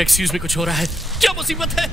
Excuse me, कुछ हो रहा है? क्या मुसीबत है?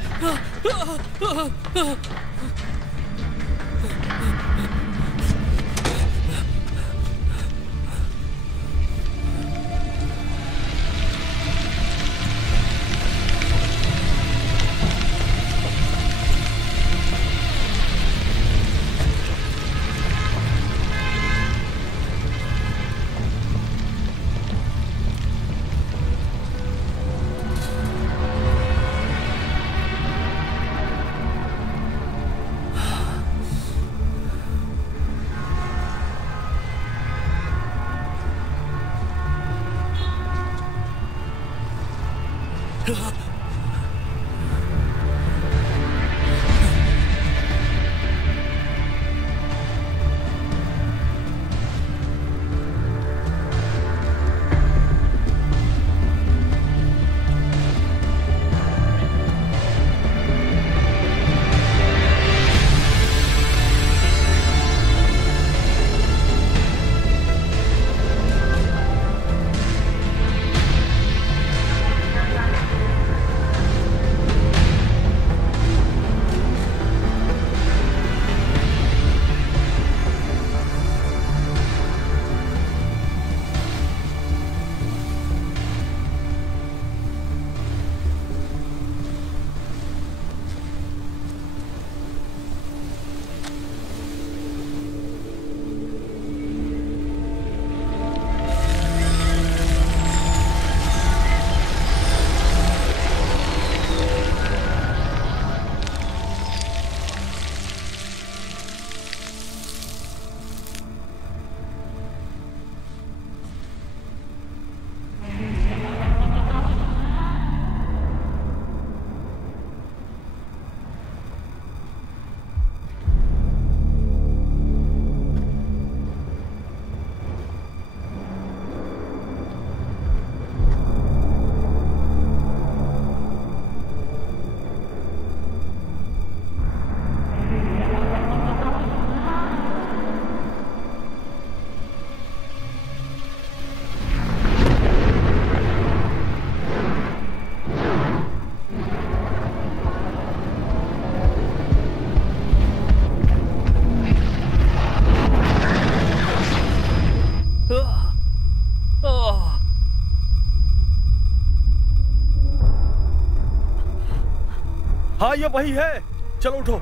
हाँ ये वही है। चलो उठो,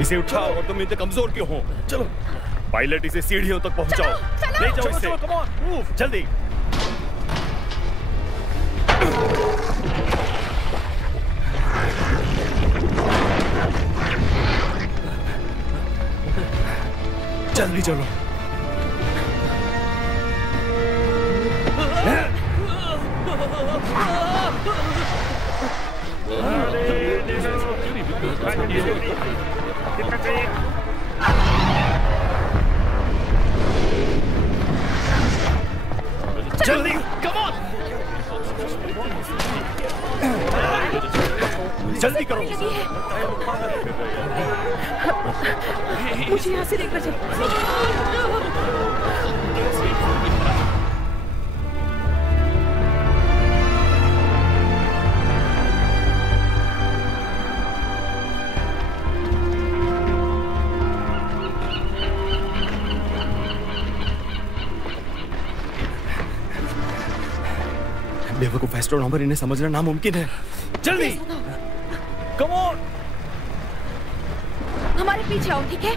इसे उठाओ। और तुम इतने कमजोर क्यों हो? चलो पायलट, इसे सीढ़ियों तक पहुंचाओ। ले जाओ इसे। कम ऑन, मूव जल्दी। जल्दी चलो। कितना चाहिए? जल्दी, कम ऑन, जल्दी करो। मुझे यहाँ से लेकर चलो। बेवकूफ एस्ट्रोनॉमर, इन्हें समझना नामुमकिन है। जल्दी, कम ऑन। हमारे पीछे आओ, ठीक है?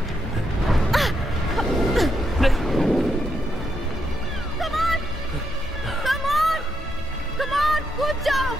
Come on, come on, come on, कूद जाओ।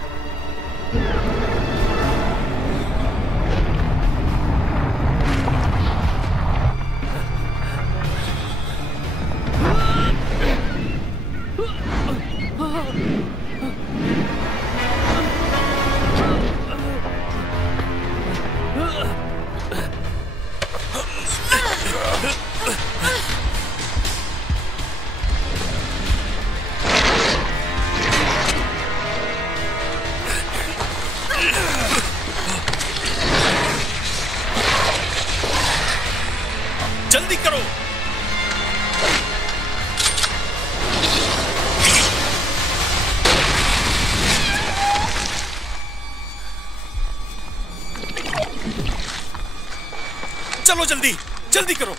जल्दी करो।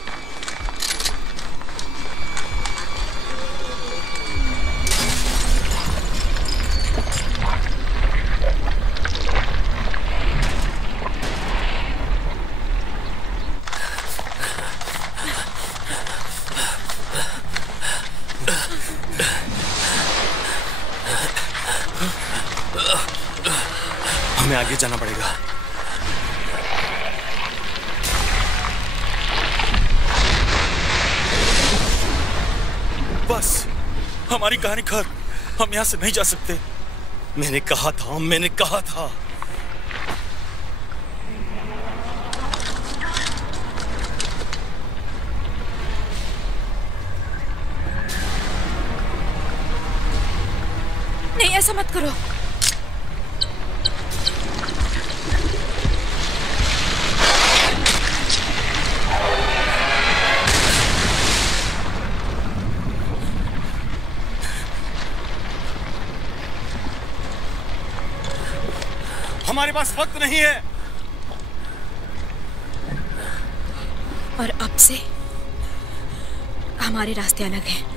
हमें आगे जाना पड़ेगा। बस हमारी कहानी खत्म। हम यहां से नहीं जा सकते। मैंने कहा था, मैंने कहा था। नहीं, ऐसा मत करो। हमारे पास वक्त नहीं है। और अब से हमारे रास्ते अलग हैं।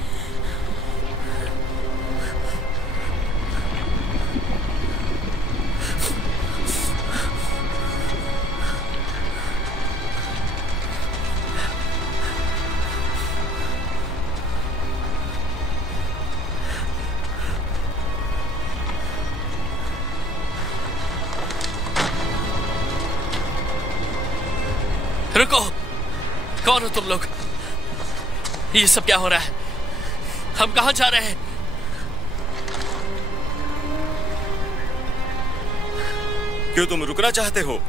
रुको, कौन हो तुम लोग? ये सब क्या हो रहा है? हम कहां जा रहे हैं? क्यों तुम रुकना चाहते हो?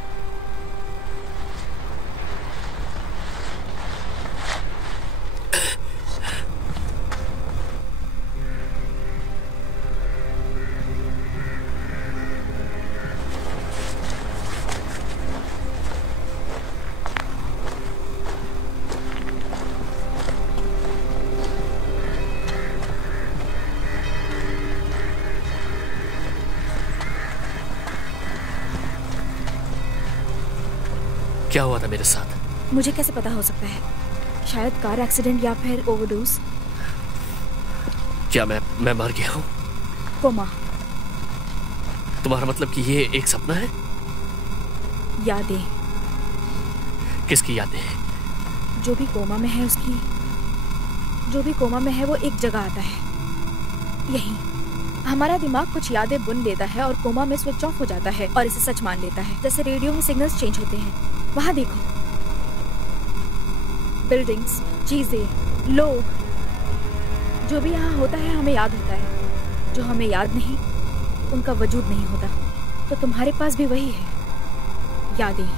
क्या हुआ था मेरे साथ? मुझे कैसे पता हो सकता है? शायद कार एक्सीडेंट या फिर ओवरडोज। क्या मैं मर गया हूँ? कोमा। तुम्हारा मतलब कि ये एक सपना है? यादें। किसकी यादें? जो भी कोमा में है उसकी। जो भी कोमा में है वो एक जगह आता है, यही। हमारा दिमाग कुछ यादें बुन लेता है और कोमा में स्विच ऑफ हो जाता है और इसे सच मान लेता है। जैसे रेडियो में सिग्नल्स चेंज होते हैं। वहां देखो, बिल्डिंग्स, चीजें, लोग, जो भी यहाँ होता है हमें याद होता है। जो हमें याद नहीं, उनका वजूद नहीं होता। तो तुम्हारे पास भी वही है, यादें।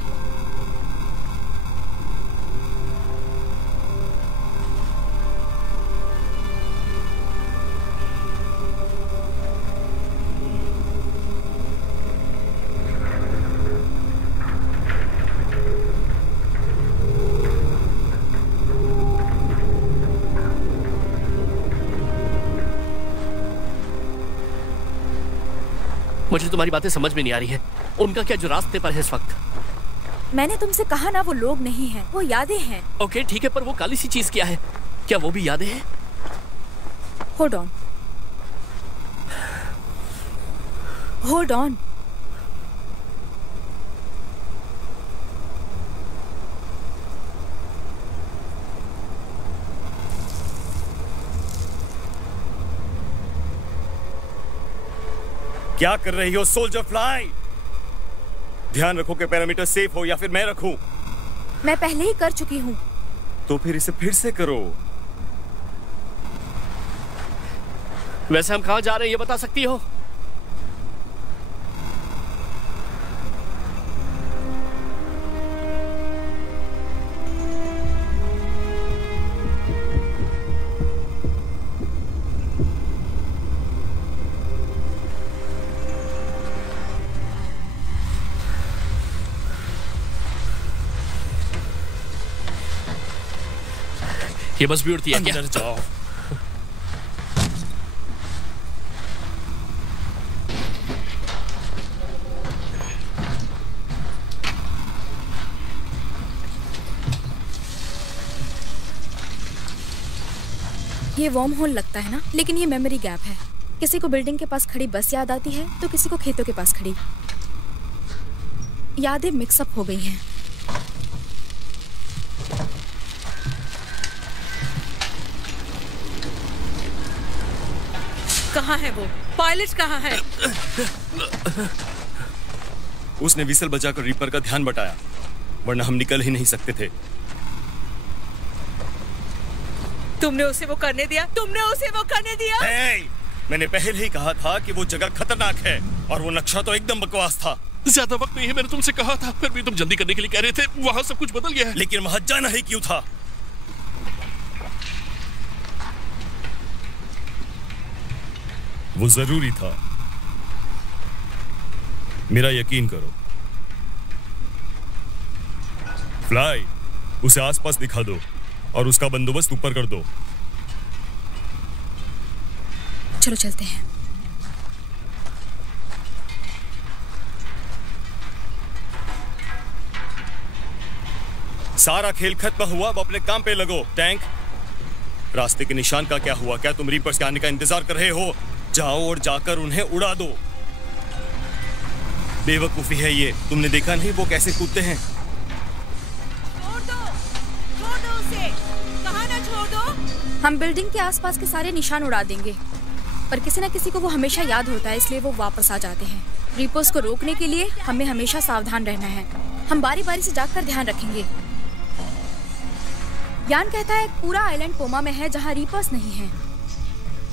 मुझे तुम्हारी बातें समझ में नहीं आ रही है। उनका क्या जो रास्ते पर है इस वक्त? मैंने तुमसे कहा ना, वो लोग नहीं हैं, वो यादें हैं। ओके ठीक है, पर वो काली सी चीज क्या है? क्या वो भी यादें हैं? Hold on, hold on. क्या कर रही हो सोल्जर फ्लाई? ध्यान रखो कि पैरामीटर सेफ हो या फिर मैं रखूं। मैं पहले ही कर चुकी हूं। तो फिर इसे फिर से करो। वैसे हम कहां जा रहे हैं ये बता सकती हो? ये बस भी उड़ती है क्या? अंदर जाओ। ये वर्म होल लगता है ना, लेकिन ये मेमोरी गैप है। किसी को बिल्डिंग के पास खड़ी बस याद आती है तो किसी को खेतों के पास खड़ी। यादें मिक्सअप हो गई हैं। कहाँ है वो? पायलट कहाँ है? उसने विसल बजाकर रीपर का ध्यान बटाया, वरना हम निकल ही नहीं सकते थे। तुमने उसे वो करने दिया? तुमने उसे वो करने दिया? मैंने पहले ही कहा था कि वो जगह खतरनाक है, और वो नक्शा तो एकदम बकवास था। ज्यादा वक्त नहीं है, मैंने तुमसे कहा था, फिर भी तुम जल्दी करने के लिए कह रहे थे। वहाँ सब कुछ बदल गया है। लेकिन वहाँ जाना ही क्यों था? वो जरूरी था। मेरा यकीन करो। फ्लाई, उसे आसपास दिखा दो और उसका बंदोबस्त ऊपर कर दो। चलो चलते हैं। सारा खेल खत्म हुआ, अब अपने काम पे लगो। टैंक, रास्ते के निशान का क्या हुआ? क्या तुम रीपर्स के आने का इंतजार कर रहे हो? जाओ और जाकर उन्हें उड़ा दो। बेवकूफी है ये, तुमने देखा नहीं वो कैसे कूदते हैं? छोड़ दो उसे। कहाँ ना छोड़ दो। हम बिल्डिंग के आसपास के सारे निशान उड़ा देंगे, पर किसी न किसी को वो हमेशा याद होता है, इसलिए वो वापस आ जाते हैं। रीपर्स को रोकने के लिए हमें हमेशा सावधान रहना है। हम बारी बारी से जाकर ध्यान रखेंगे। यान कहता है पूरा आइलैंड कोमा में है जहाँ रीपर्स नहीं हैं।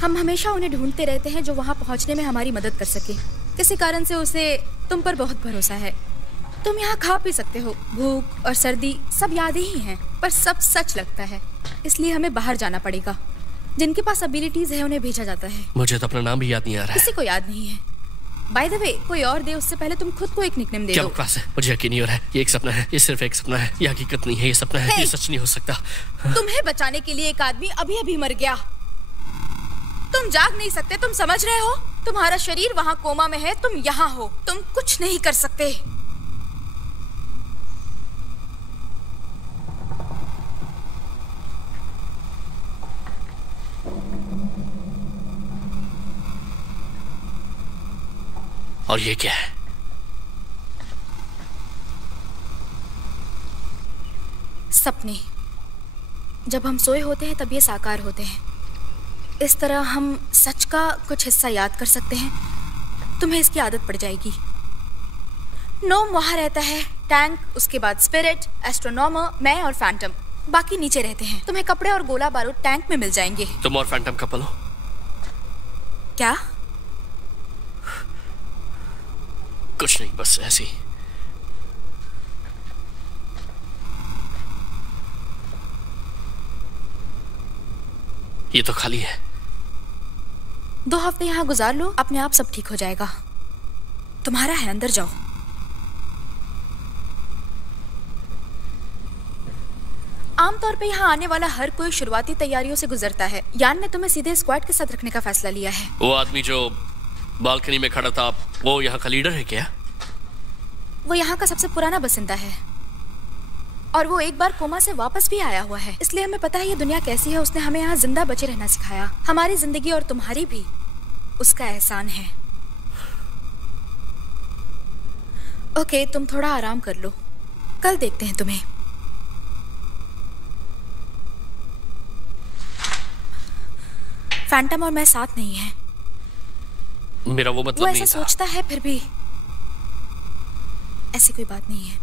हम हमेशा उन्हें ढूंढते रहते हैं जो वहाँ पहुँचने में हमारी मदद कर सके। किसी कारण से उसे तुम पर बहुत भरोसा है। तुम यहाँ खा पी सकते हो, भूख और सर्दी सब यादें ही हैं, पर सब सच लगता है, इसलिए हमें बाहर जाना पड़ेगा। जिनके पास एबिलिटीज है उन्हें भेजा जाता है। मुझे तो अपना नाम भी याद नहीं आ रहा है। किसी को याद नहीं है। बाय द वे, कोई और दे उससे पहले तुम खुद को एक निकनेम दे दो। क्या बकवास है? मुझे यकीन नहीं हो रहा है। ये एक सपना है, ये सिर्फ एक सपना है, ये हकीकत नहीं है, ये सपना है, ये सच नहीं हो सकता। तुम्हें बचाने के लिए एक आदमी अभी अभी मर गया। तुम जाग नहीं सकते, तुम समझ रहे हो? तुम्हारा शरीर वहाँ कोमा में है, तुम यहाँ हो, तुम कुछ नहीं कर सकते। और ये क्या है? सपने। जब हम सोए होते हैं तब ये साकार होते हैं। इस तरह हम सच का कुछ हिस्सा याद कर सकते हैं। तुम्हें इसकी आदत पड़ जाएगी। नोम वहां रहता है, टैंक, उसके बाद स्पिरिट, एस्ट्रोनॉमर, मैं और फैंटम। बाकी नीचे रहते हैं। तुम्हें कपड़े और गोला बारूद टैंक में मिल जाएंगे। तुम और फैंटम कपल हो? क्या? कुछ नहीं, बस ऐसी। ये तो खाली है। 2 हफ्ते यहाँ गुजार लो, अपने आप सब ठीक हो जाएगा। तुम्हारा है, अंदर जाओ। आमतौर पे यहाँ आने वाला हर कोई शुरुआती तैयारियों से गुजरता है। यान ने तुम्हें सीधे स्क्वाड के साथ रखने का फैसला लिया है। वो आदमी जो बालकनी में खड़ा था, वो यहाँ का लीडर है क्या? वो यहाँ का सबसे पुराना बसिंदा है, और वो एक बार कोमा से वापस भी आया हुआ है, इसलिए हमें पता है ये दुनिया कैसी है। उसने हमें यहाँ जिंदा बचे रहना सिखाया। हमारी जिंदगी और तुम्हारी भी उसका एहसान है। ओके, तुम थोड़ा आराम कर लो, कल देखते हैं तुम्हें। फैंटम और मैं साथ नहीं हैं। मेरा वो मतलब वो नहीं ऐसा था। सोचता है, फिर भी ऐसी कोई बात नहीं है।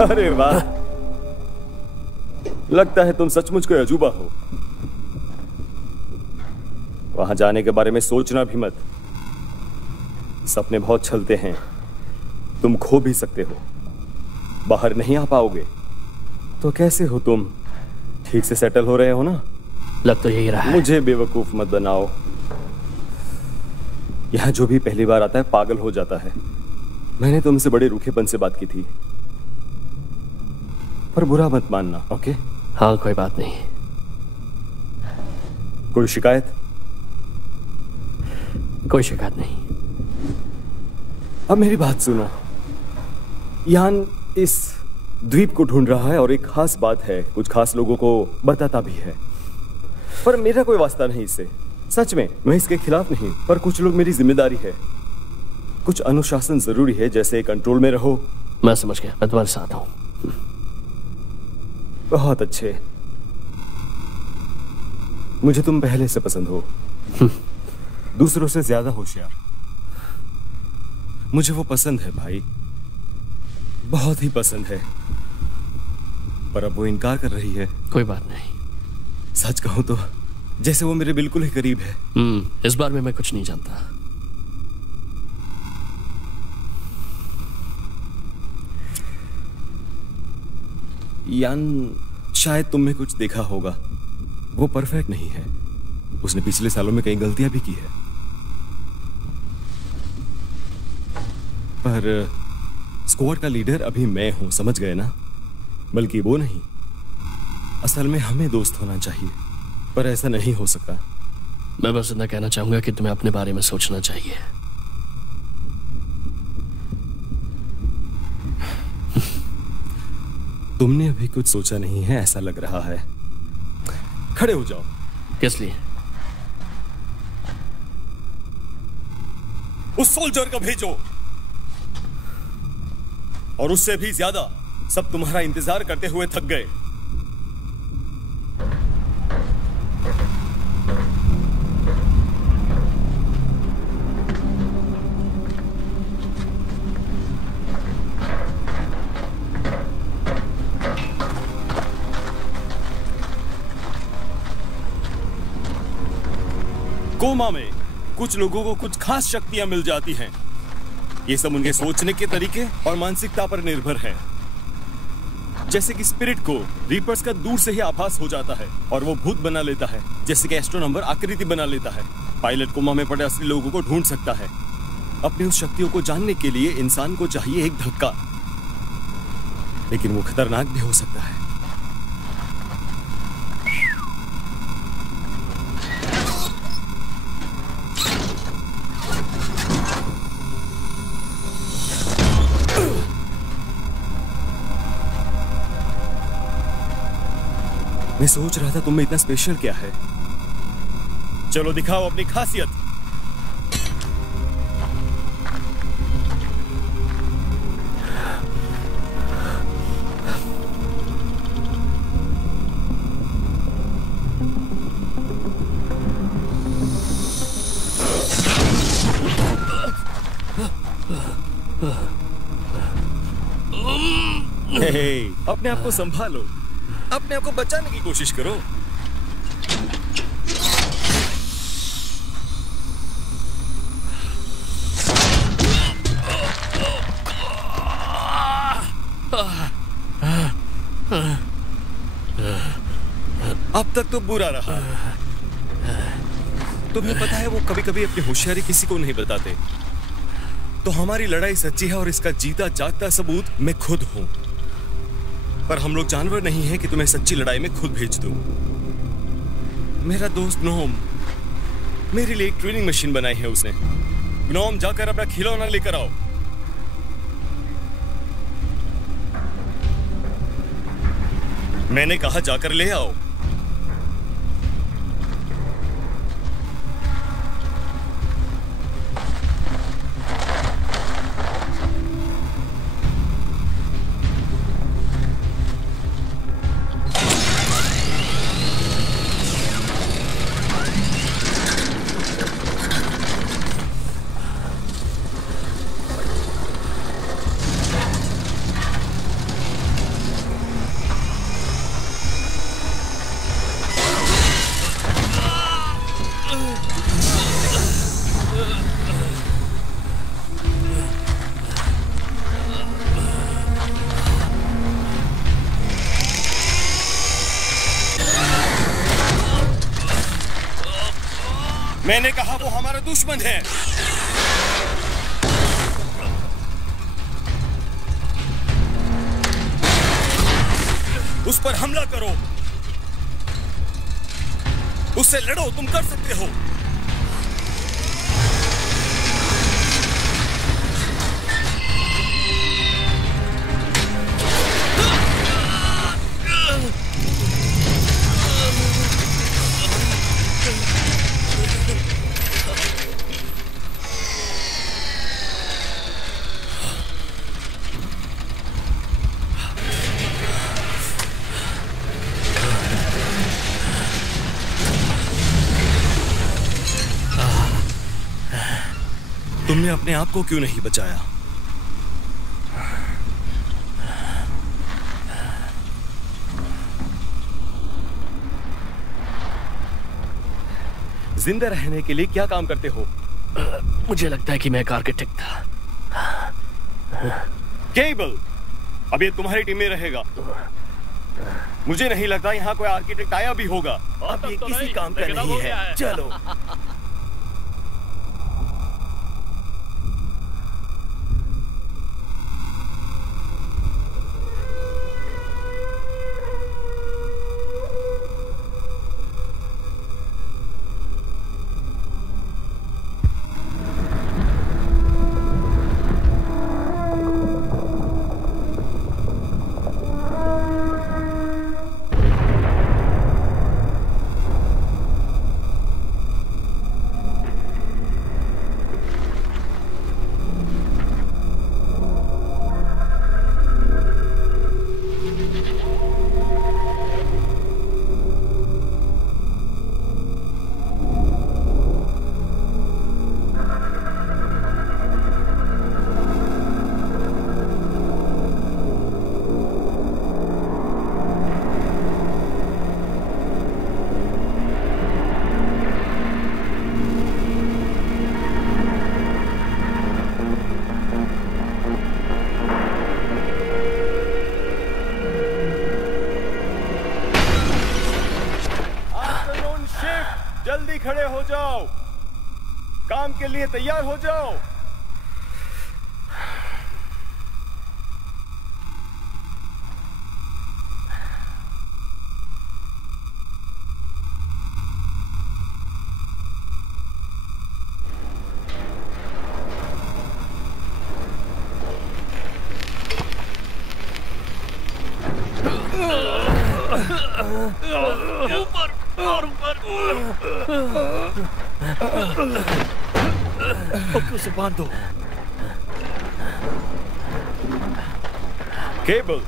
अरे वाह, लगता है तुम सचमुच कोई अजूबा हो। वहां जाने के बारे में सोचना भी मत। सपने बहुत छलते हैं, तुम खो भी सकते हो। बाहर नहीं आ पाओगे तो कैसे हो तुम? ठीक से सेटल हो रहे हो ना? लग तो यही रहा है। मुझे बेवकूफ मत बनाओ। यहां जो भी पहली बार आता है पागल हो जाता है। मैंने तुमसे बड़े रूखेपन से बात की थी, पर बुरा मत मानना, ओके? हाँ, कोई बात नहीं। कोई शिकायत? कोई शिकायत नहीं। अब मेरी बात सुनो। यान इस द्वीप को ढूंढ रहा है और एक खास बात है, कुछ खास लोगों को बताता भी है, पर मेरा कोई वास्ता नहीं इससे। सच में मैं इसके खिलाफ नहीं, पर कुछ लोग मेरी जिम्मेदारी है। कुछ अनुशासन जरूरी है, जैसे कंट्रोल में रहो। मैं समझ गया, मैं तुम्हारे साथ हूं। बहुत अच्छे, मुझे तुम पहले से पसंद हो। दूसरों से ज्यादा होशियार। मुझे वो पसंद है भाई, बहुत ही पसंद है। पर अब वो इनकार कर रही है। कोई बात नहीं। सच कहूं तो जैसे वो मेरे बिल्कुल ही करीब है। इस बार में मैं कुछ नहीं जानता। यान शायद तुमने कुछ देखा होगा। वो परफेक्ट नहीं है, उसने पिछले सालों में कई गलतियां भी की है। पर स्क्वाड का लीडर अभी मैं हूं, समझ गए ना? बल्कि वो नहीं, असल में हमें दोस्त होना चाहिए, पर ऐसा नहीं हो सका। मैं बस इतना कहना चाहूंगा कि तुम्हें अपने बारे में सोचना चाहिए। तुमने अभी कुछ सोचा नहीं है, ऐसा लग रहा है। खड़े हो जाओ। किस लिए? उस सोल्जर को भेजो, और उससे भी ज्यादा। सब तुम्हारा इंतजार करते हुए थक गए। कोमा में कुछ लोगों को कुछ खास शक्तियां मिल जाती हैं। ये सब उनके सोचने के तरीके और मानसिकता पर निर्भर है। जैसे कि स्पिरिट को रीपर्स का दूर से ही आभास हो जाता है और वो भूत बना लेता है, जैसे कि एस्ट्रोनंबर आकृति बना लेता है। पायलट कोमा में पड़े असली लोगों को ढूंढ सकता है। अपनी उस शक्तियों को जानने के लिए इंसान को चाहिए एक धक्का, लेकिन वो खतरनाक भी हो सकता है। मैं सोच रहा था तुम में इतना स्पेशल क्या है। चलो दिखाओ अपनी खासियत। अपने आप को संभालो, अपने आप को बचाने की कोशिश करो। अब तक तो बुरा रहा। तुम्हें पता है वो कभी कभी अपनी होशियारी किसी को नहीं बताते। तो हमारी लड़ाई सच्ची है और इसका जीता जागता सबूत मैं खुद हूं। पर हम लोग जानवर नहीं हैं कि तुम्हें सच्ची लड़ाई में खुद भेज दूं। मेरा दोस्त ग्नोम मेरे लिए एक ट्रेनिंग मशीन बनाई है उसने। ग्नोम, जाकर अपना खिलौना लेकर आओ। मैंने कहा जाकर ले आओ। मैंने कहा वो हमारा दुश्मन है। उस पर हमला करो, उससे लड़ो, तुम कर सकते हो। तुमने अपने आप को क्यों नहीं बचाया? जिंदा रहने के लिए क्या काम करते हो? मुझे लगता है कि मैं एक आर्किटेक्ट था। केबल, अब ये तुम्हारी टीम में रहेगा। मुझे नहीं लगता यहाँ कोई आर्किटेक्ट आया भी होगा। अब ये किसी काम का नहीं है। चलो। जल्दी खड़े हो जाओ, काम के लिए तैयार हो जाओ। ऊपर और ऊपर। उसे बांध दो। केबल,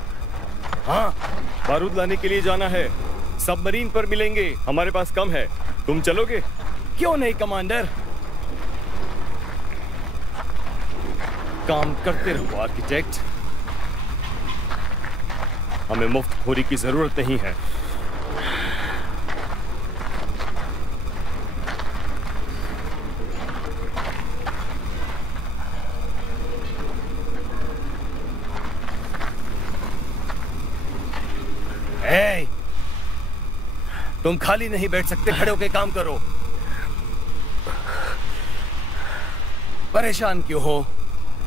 हाँ, बारूद लाने के लिए जाना है। सबमरीन पर मिलेंगे, हमारे पास कम है। तुम चलोगे? क्यों नहीं कमांडर। काम करते रहो आर्किटेक्ट, हमें मुफ्तखोरी की जरूरत नहीं है। तुम खाली नहीं बैठ सकते, खड़े होकर काम करो। परेशान क्यों हो?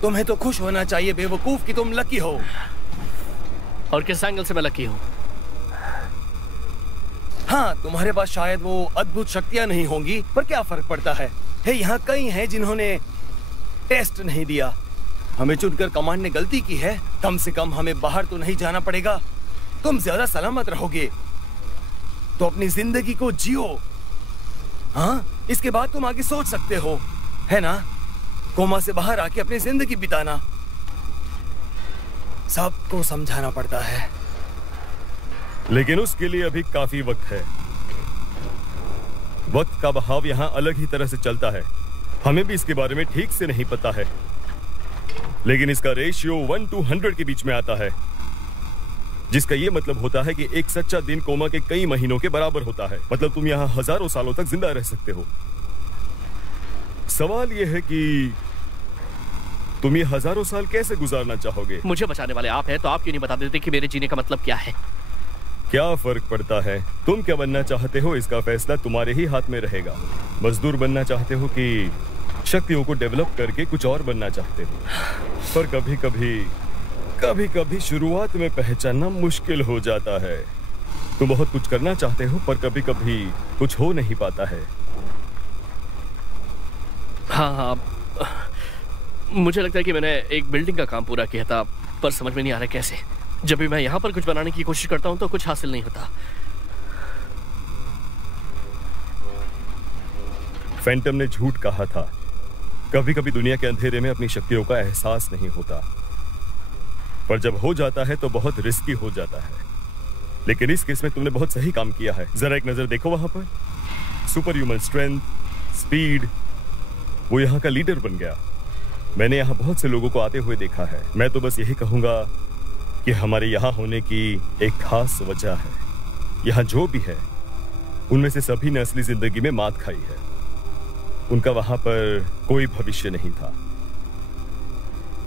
तुम्हें तो खुश होना चाहिए बेवकूफ कि तुम लकी हो। और किस एंगल से मैं लकी हूं? हाँ, तुम्हारे पास शायद वो अद्भुत शक्तियां नहीं होंगी, पर क्या फर्क पड़ता है। यहाँ कई हैं जिन्होंने टेस्ट नहीं दिया। हमें चुनकर कमांड ने गलती की है। कम से कम हमें बाहर तो नहीं जाना पड़ेगा। तुम ज्यादा सलामत रहोगे तो अपनी जिंदगी को जियो। हाँ, इसके बाद तुम आगे सोच सकते हो, है ना? कोमा से बाहर आके अपनी जिंदगी बिताना। सबको समझाना पड़ता है, लेकिन उसके लिए अभी काफी वक्त है। वक्त का बहाव यहाँ अलग ही तरह से चलता है। हमें भी इसके बारे में ठीक से नहीं पता है, लेकिन इसका रेशियो 1:100 के बीच में आता है, जिसका ये मतलब होता है कि एक सच्चा दिन कोमा के कई महीनों के बराबर होता है। मतलब तुम यहाँ हजारों सालों तक जिंदा रह सकते हो। सवाल यह है कि तुम ये हजारों साल कैसे गुजारना चाहोगे? मुझे बचाने वाले आप हैं, तो आप क्यों नहीं बता देते कि मेरे जीने का मतलब क्या है? क्या फर्क पड़ता है? तुम क्या बनना चाहते हो इसका फैसला तुम्हारे ही हाथ में रहेगा। मजदूर बनना चाहते हो कि शक्तियों को डेवलप करके कुछ और बनना चाहते हो? पर कभी कभी शुरुआत में पहचानना मुश्किल हो जाता है। तुम बहुत कुछ करना चाहते हो पर कभी कभी कुछ हो नहीं पाता है। हाँ, मुझे लगता है कि मैंने एक बिल्डिंग का काम पूरा किया था, पर समझ में नहीं आ रहा कैसे। जब भी मैं यहाँ पर कुछ बनाने की कोशिश करता हूँ तो कुछ हासिल नहीं होता। फैंटम ने झूठ कहा था। कभी कभी दुनिया के अंधेरे में अपनी शक्तियों का एहसास नहीं होता, पर जब हो जाता है तो बहुत रिस्की हो जाता है। लेकिन इस केस में तुमने बहुत सही काम किया है। जरा एक नजर देखो वहां पर। सुपर ह्यूमन स्ट्रेंथ, स्पीड, वो यहाँ का लीडर बन गया। मैंने यहाँ बहुत से लोगों को आते हुए देखा है। मैं तो बस यही कहूंगा कि हमारे यहाँ होने की एक खास वजह है। यहाँ जो भी है उनमें से सभी ने असली जिंदगी में मात खाई है। उनका वहां पर कोई भविष्य नहीं था।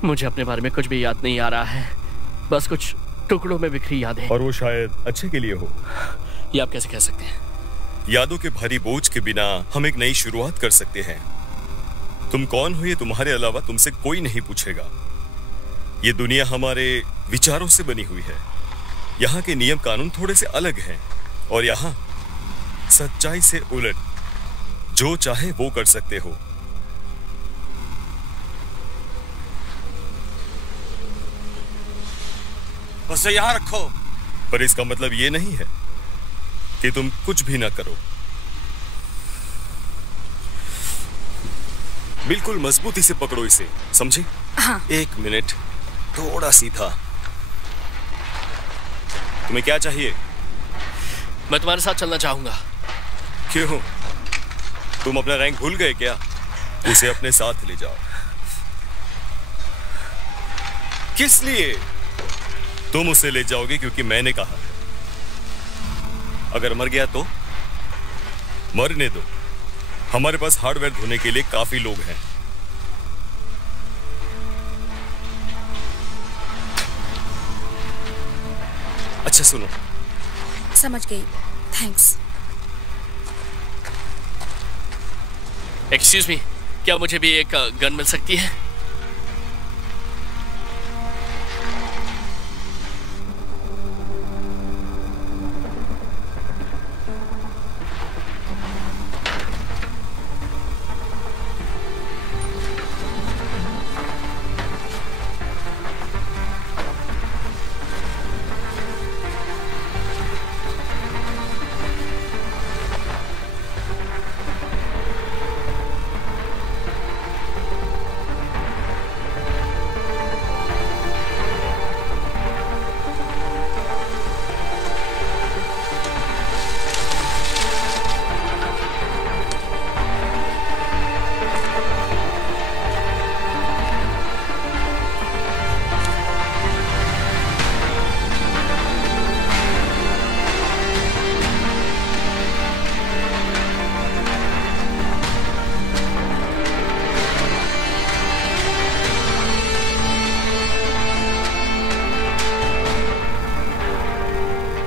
मुझे अपने बारे में कुछ भी याद नहीं आ रहा है, बस कुछ टुकड़ों में बिखरी यादें। और वो शायद अच्छे के लिए हो। ये आप कैसे कह सकते हैं? यादों के भारी बोझ के बिना हम एक नई शुरुआत कर सकते हैं। तुम कौन हो ये तुम्हारे अलावा तुमसे कोई नहीं पूछेगा। ये दुनिया हमारे विचारों से बनी हुई है। यहाँ के नियम कानून थोड़े से अलग हैं और यहाँ सच्चाई से उलट जो चाहे वो कर सकते हो। उसे यहाँ रखो। पर इसका मतलब ये नहीं है कि तुम कुछ भी ना करो। बिल्कुल मजबूती से पकड़ो इसे, समझे? हाँ। 1 मिनट, थोड़ा सीधा। तुम्हें क्या चाहिए? मैं तुम्हारे साथ चलना चाहूंगा। क्यों? तुम अपना रैंक भूल गए क्या? उसे अपने साथ ले जाओ। किस लिए? तुम उसे ले जाओगे क्योंकि मैंने कहा। अगर मर गया तो मरने दो। हमारे पास हार्डवेयर धोने के लिए काफी लोग हैं। अच्छा सुनो। समझ गई, थैंक्स। एक्सक्यूज मी, क्या मुझे भी एक गन मिल सकती है?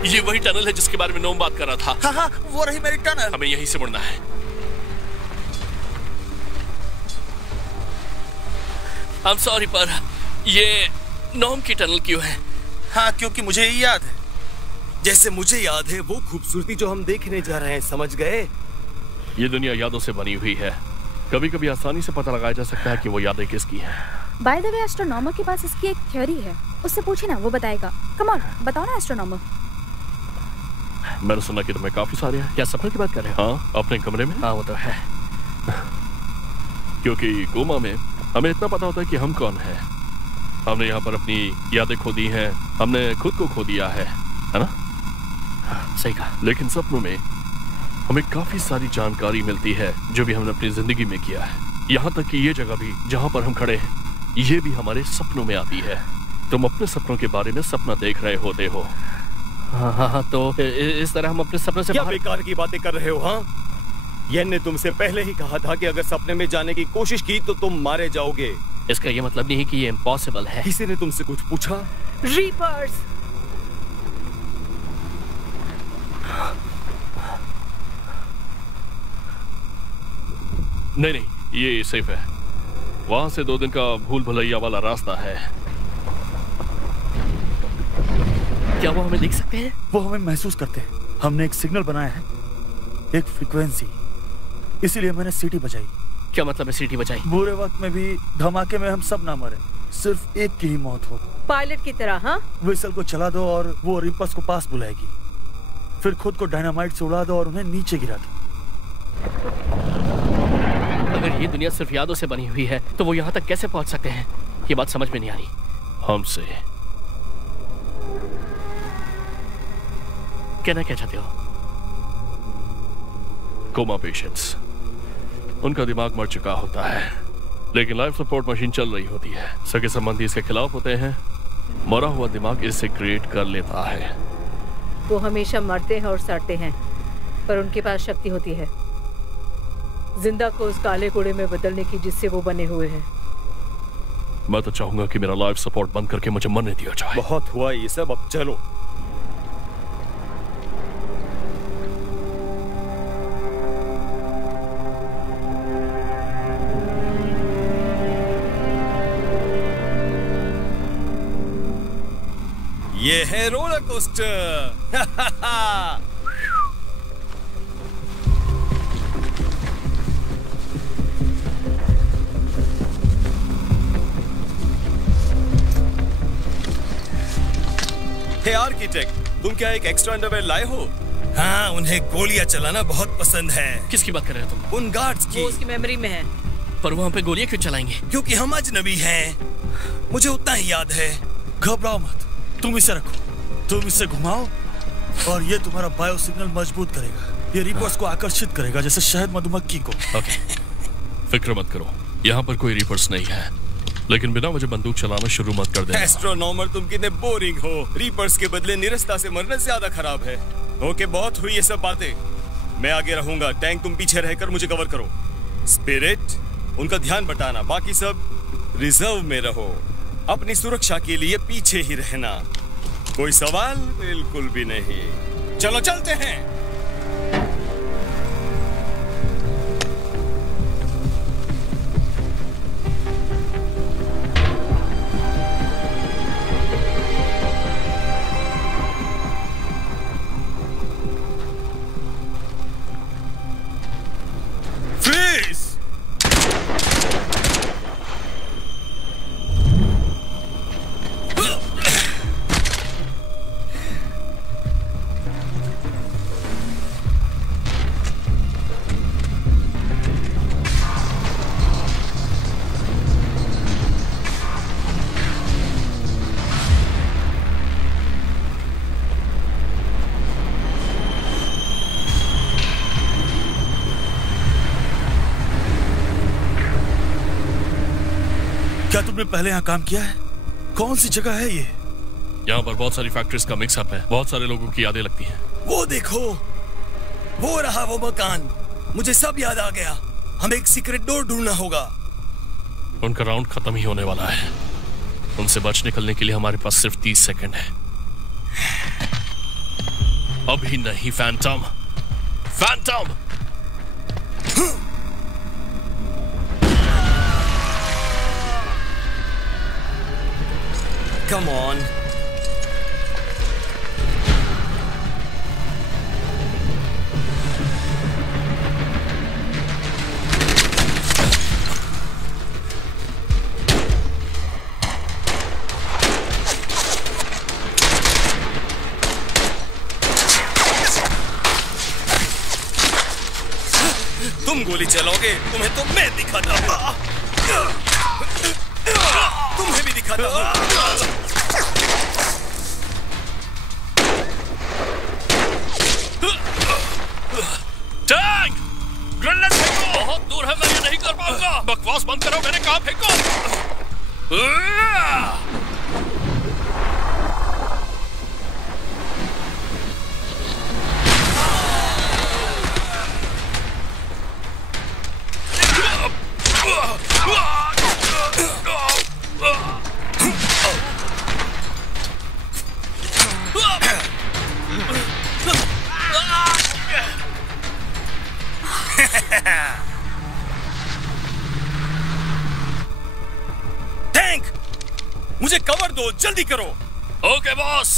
ये वही टनल है जिसके बारे में नोम बात कर रहा था। हाँ हाँ, वो रही मेरी टनल। हमें यहीं से मुड़ना है। I'm sorry, पर ये नोम की टनल क्यों है? हाँ, क्योंकि मुझे ये याद है। जैसे मुझे याद है वो खूबसूरती जो हम देखने जा रहे हैं, समझ गए? ये दुनिया यादों से बनी हुई है। कभी कभी आसानी से पता लगाया जा सकता है कि वो यादें किसकी हैं। बाय द वे, एस्ट्रोनॉमर के पास इसकी एक थ्योरी है। उससे पूछिए ना, वो बताएगा। कम ऑन, बताओ ना एस्ट्रोनॉमर। मैंने सुना कि तुम्हें काफी सारे हैं। क्या सपने की बात कर रहे हैं? हाँ, अपने कमरे में। हाँ, वो तो है। क्योंकि कोमा में हमें इतना पता होता है कि हम कौन हैं। हमने यहाँ पर अपनी यादें खो दी हैं, हमने खुद को खो दिया है ना? हाँ, सही कहा। लेकिन सपनों में हमें काफी सारी जानकारी मिलती है जो भी हमने अपनी जिंदगी में किया है। यहाँ तक कि ये जगह भी जहाँ पर हम खड़े हैं, ये भी हमारे सपनों में आती है। तुम अपने सपनों के बारे में सपना देख रहे होते हो। हाँ हाँ हाँ, तो इस तरह हम अपने सपने से क्या बेकार की बातें कर रहे हो? हाँ, येन ने तुमसे पहले ही कहा था कि अगर सपने में जाने की कोशिश की तो तुम मारे जाओगे। इसका ये मतलब नहीं है कि ये इम्पॉसिबल है। किसी ने तुमसे कुछ पूछा? रीपर्स। नहीं, ये सेफ है। वहां से 2 दिन का भूल भुलैया वाला रास्ता है। क्या वो हमें देख सकते हैं? वो हमें महसूस करते हैं। हमने एक सिग्नल बनाया है, एक फ्रीक्वेंसी, इसीलिए मैंने सीटी बजाई। क्या मतलब है सीटी बजाई? बुरे वक्त में भी धमाके में हम सब ना मरे, सिर्फ एक की ही मौत हो। पायलट की तरह। हाँ, विसल को चला दो और वो रिपर्स को पास बुलाएगी। फिर खुद को डायनामाइट से उड़ा दो और उन्हें नीचे गिरा दो। अगर ये दुनिया सिर्फ यादों से बनी हुई है तो वो यहाँ तक कैसे पहुंच सकते हैं? ये बात समझ में नहीं आ रही। हमसे कहना क्या चाहते हो? कोमा पेशेंट्स, उनका दिमाग मर चुका होता है लेकिन लाइफ सपोर्ट मशीन चल रही होती है। सगे संबंधी इसके खिलाफ होते हैं, मरा हुआ दिमाग इससे क्रिएट कर लेता है। वो हमेशा मरते हैं और सड़ते हैं, पर उनके पास शक्ति होती है जिंदा को उस काले कूड़े में बदलने की जिससे वो बने हुए हैं। मैं तो चाहूंगा कि मेरा लाइफ सपोर्ट बंद करके मुझे मरने दिया जाए। बहुत हुआ ये सब, अब चलो। ये है रोलर कोस्टर। हे आर्किटेक्ट, तुम क्या एक एक्स्ट्रा अंडरवेयर लाए हो? हाँ, उन्हें गोलियां चलाना बहुत पसंद है। किसकी बात कर रहे हो तुम? उन गार्ड्स की। वो उसकी मेमोरी में है। पर वहां पे गोलियां क्यों चलाएंगे? क्योंकि हम अजनबी हैं। मुझे उतना ही याद है। घबराओ मत, तुम इसे रखो, तुम इसे घुमाओ और ये तुम्हारा बायो सिग्नल मजबूत करेगा। ये रिपर्स को आकर्षित करेगा जैसे शहद मधुमक्खी को। ओके, फिक्र मत करो, यहाँ पर कोई रिपर्स नहीं है, लेकिन बिना मुझे बंदूक चलाना शुरू मत कर देना। एस्ट्रोनॉमर, तुम कितने बोरिंग हो। रिपर्स के बदले निरस्ता से मरना ज्यादा खराब है। ओके, बहुत हुई ये सब बातें। मैं आगे रहूंगा, टैंक तुम पीछे रहकर मुझे कवर करो। स्पिरिट, उनका ध्यान बटाना, बाकी सब रिजर्व में रहो। अपनी सुरक्षा के लिए पीछे ही रहना। कोई सवाल? बिल्कुल भी नहीं। चलो चलते हैं। फ्रीज! क्या तुमने पहले यहाँ काम किया है? कौन सी जगह है ये? यहाँ पर बहुत सारी फैक्ट्रीज का मिक्सअप है, बहुत सारे लोगों की यादें लगती हैं। वो देखो, वो रहा वो मकान। मुझे सब याद आ गया। हमें एक सीक्रेट डोर ढूंढना होगा। उनका राउंड खत्म ही होने वाला है। उनसे बच निकलने के लिए हमारे पास सिर्फ 30 सेकंड है। अभी नहीं फैंटम, फैंटम! Come on. तुम गोली चलाओगे, तुम्हें तो मैं दिखाता हूँ। तुम्हें भी दिखाता हूँ। टैंक! ग्रेनेड फेंको! बहुत दूर है, मैं ये नहीं कर पाऊंगा। बकवास बंद करो, मैंने कहा फेंको। दो, जल्दी करो। Okay boss.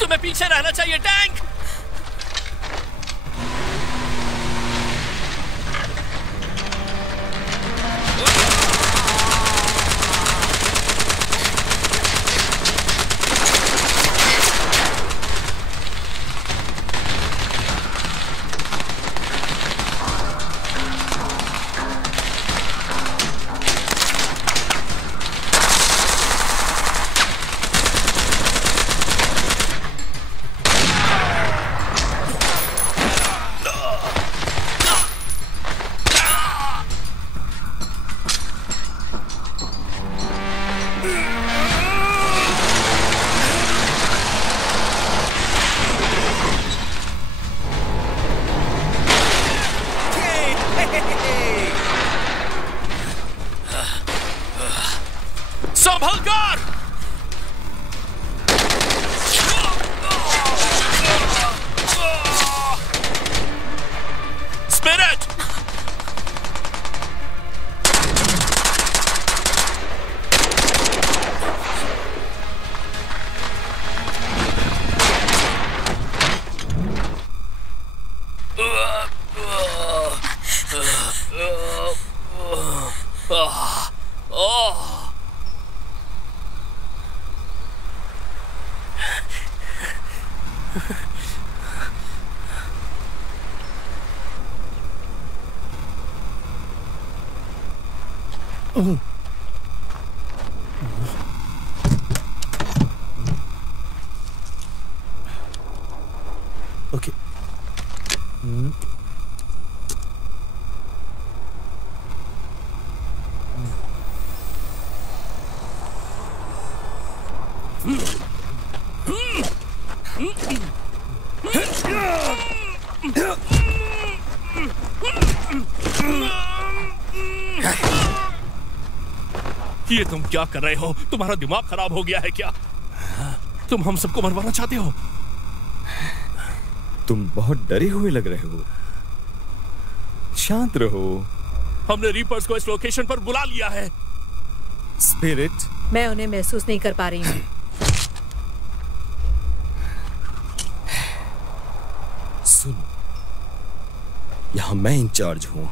तुम्हें पीछे रहना चाहिए टैंक। ओके। ये तुम क्या कर रहे हो? तुम्हारा दिमाग खराब हो गया है क्या? तुम हम सबको मरवाना चाहते हो? तुम बहुत डरे हुए लग रहे हो। शांत रहो। हमने रीपर्स को इस लोकेशन पर बुला लिया है। स्पिरिट, मैं उन्हें महसूस नहीं कर पा रही हूँ। सुनो, यहां मैं इंचार्ज हूं।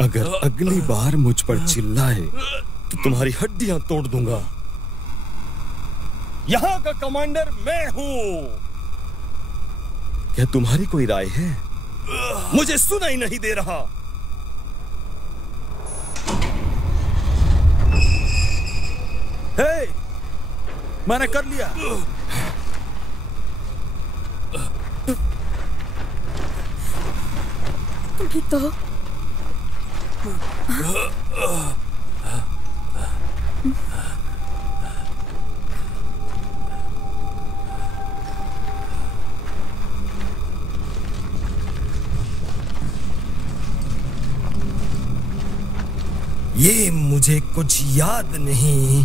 अगर अगली बार मुझ पर चिल्लाए तो तुम्हारी हड्डियां तोड़ दूंगा। यहां का कमांडर मैं हूं। क्या तुम्हारी कोई राय है? मुझे सुनाई नहीं दे रहा। हे, मैंने कर लिया। तुम ठीक तो हो? ये मुझे कुछ याद नहीं।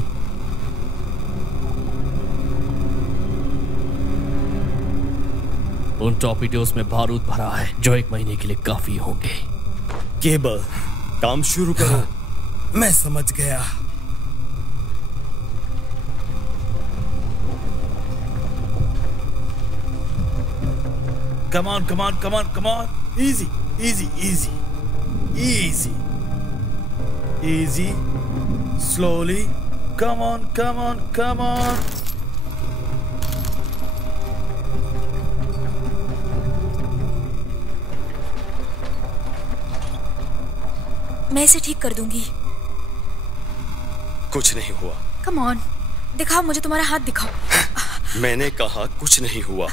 उन टॉर्पीडोज में बारूद भरा है जो 1 महीने के लिए काफी होंगे। केबल, काम शुरू करो। मैं समझ गया। Come on, come on, come on, come on. Easy, easy, easy, easy, easy. Slowly. Come on, come on, come on. मैं इसे ठीक कर दूंगी। कुछ नहीं हुआ। कम ऑन, दिखाओ मुझे, तुम्हारा हाथ दिखाओ। मैंने कहा कुछ नहीं हुआ।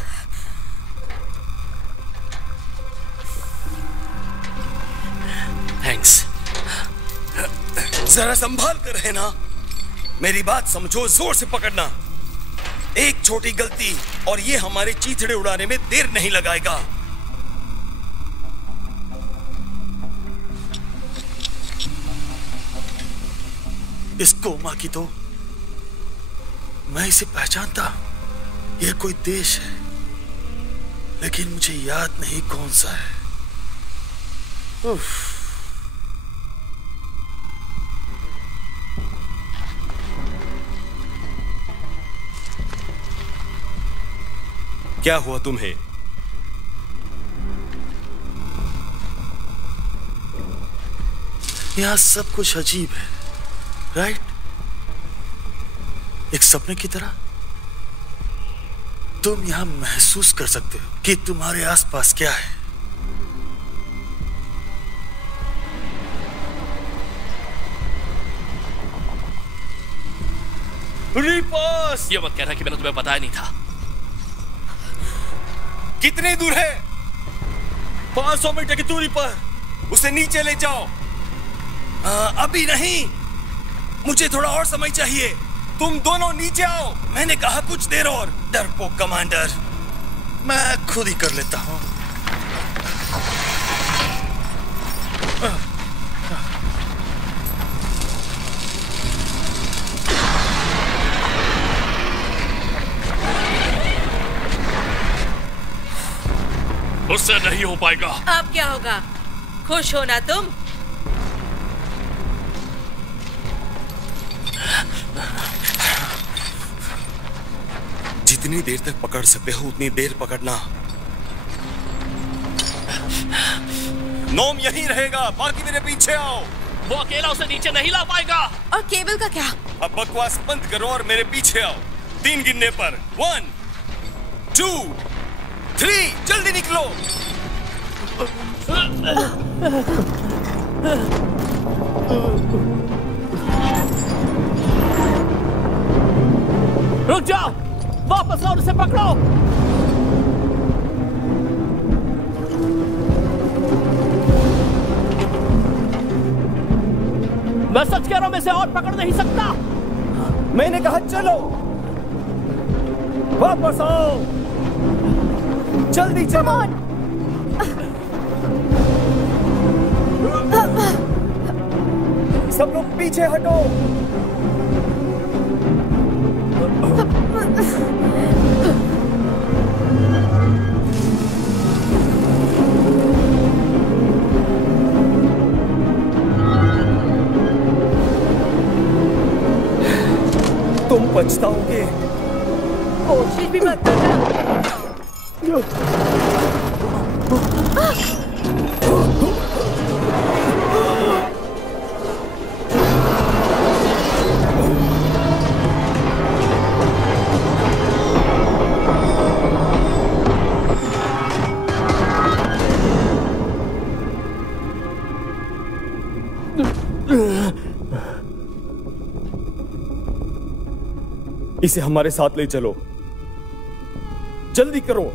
थैंक्स। जरा संभाल कर रहना। मेरी बात समझो, जोर से पकड़ना। एक छोटी गलती और ये हमारे चीथड़े उड़ाने में देर नहीं लगाएगा। इस कोमा की तो मैं इसे पहचानता। यह कोई देश है, लेकिन मुझे याद नहीं कौन सा है। उफ। क्या हुआ तुम्हें? यहां सब कुछ अजीब है, राइट? एक सपने की तरह तुम यहां महसूस कर सकते हो कि तुम्हारे आसपास क्या है। रीपर्स! ये मत कहना कि मैंने तुम्हें बताया नहीं था। कितनी दूर है? 500 मीटर की दूरी पर। उसे नीचे ले जाओ। अभी नहीं, मुझे थोड़ा और समय चाहिए। तुम दोनों नीचे आओ। मैंने कहा कुछ देर और। डरपोक कमांडर। मैं खुद ही कर लेता हूं। उससे नहीं हो पाएगा। अब क्या होगा? खुश हो ना तुम? जितनी देर तक पकड़ सकते हो उतनी देर पकड़ना। नोम यहीं रहेगा, बाकी मेरे पीछे आओ। वो अकेला उसे नीचे नहीं ला पाएगा। और केबल का क्या? अब बकवास बंद करो और मेरे पीछे आओ। 3 गिनने पर 1 2 3 जल्दी निकलो। रुक जाओ, वापस आओ, उसे पकड़ो। मैं सच कह रहा हूं, मैं इसे और पकड़ नहीं सकता। मैंने कहा चलो, वापस आओ, जल्दी चलो। सब लोग पीछे हटो। तुम पछताओगे। कोशिश भी मत करना। इसे हमारे साथ ले चलो, जल्दी करो।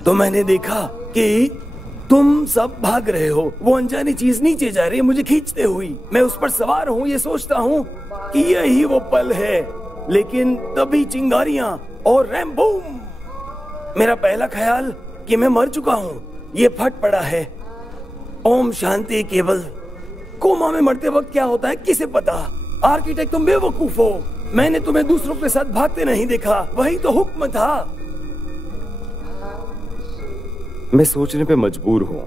तो मैंने देखा कि तुम सब भाग रहे हो। वो अनजानी चीज नीचे जा रही है मुझे खींचते हुई। मैं उस पर सवार हूँ, ये सोचता हूँ कि यही वो पल है, लेकिन तभी चिंगारियां और रैम बूम। मेरा पहला ख्याल कि मैं मर चुका हूँ, ये फट पड़ा है। ओम शांति केवल। कोमा में मरते वक्त क्या होता है किसे पता। आर्किटेक्ट तुम बेवकूफ हो। मैंने तुम्हें दूसरों के साथ भागते नहीं देखा, वही तो हुक्म था। मैं सोचने पे मजबूर हूं।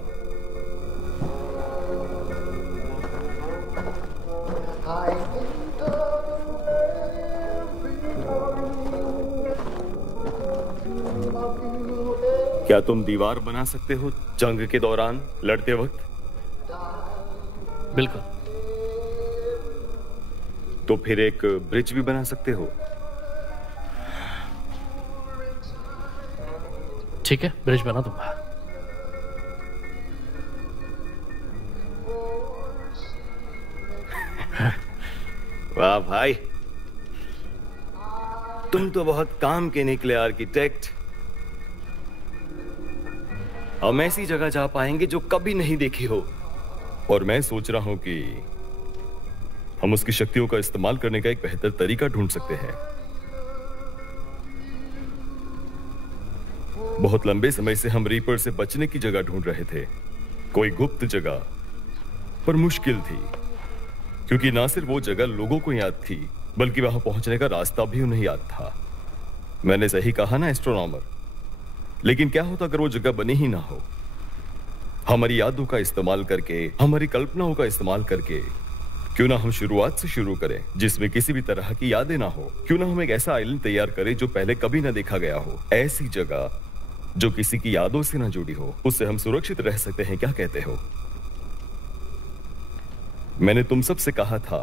क्या तुम दीवार बना सकते हो जंग के दौरान लड़ते वक्त? बिल्कुल। तो फिर एक ब्रिज भी बना सकते हो। ठीक है, ब्रिज बना दूंगा। वाह भाई, तुम तो बहुत काम के निकले आर्किटेक्ट। हम ऐसी जगह जा पाएंगे जो कभी नहीं देखी हो। और मैं सोच रहा हूं कि हम उसकी शक्तियों का इस्तेमाल करने का एक बेहतर तरीका ढूंढ सकते हैं। बहुत लंबे समय से हम रीपर से बचने की जगह ढूंढ रहे थे, कोई गुप्त जगह, पर मुश्किल थी क्योंकि ना सिर्फ वो जगह लोगों को याद थी बल्कि वहां पहुंचने का रास्ता भी उन्हें याद था। मैंने सही कहा ना एस्ट्रोनॉमर? लेकिन क्या होता अगर वो जगह बनी ही ना हो? हमारी यादों का इस्तेमाल करके, हमारी कल्पनाओं का इस्तेमाल करके क्यों ना हम शुरुआत से शुरू करें जिसमें किसी भी तरह की यादें ना हो। क्यों ना हम एक ऐसा आइलैंड तैयार करें जो पहले कभी ना देखा गया हो, ऐसी जगह जो किसी की यादों से ना जुड़ी हो, उससे हम सुरक्षित रह सकते हैं। क्या कहते हो? मैंने तुम सबसे कहा था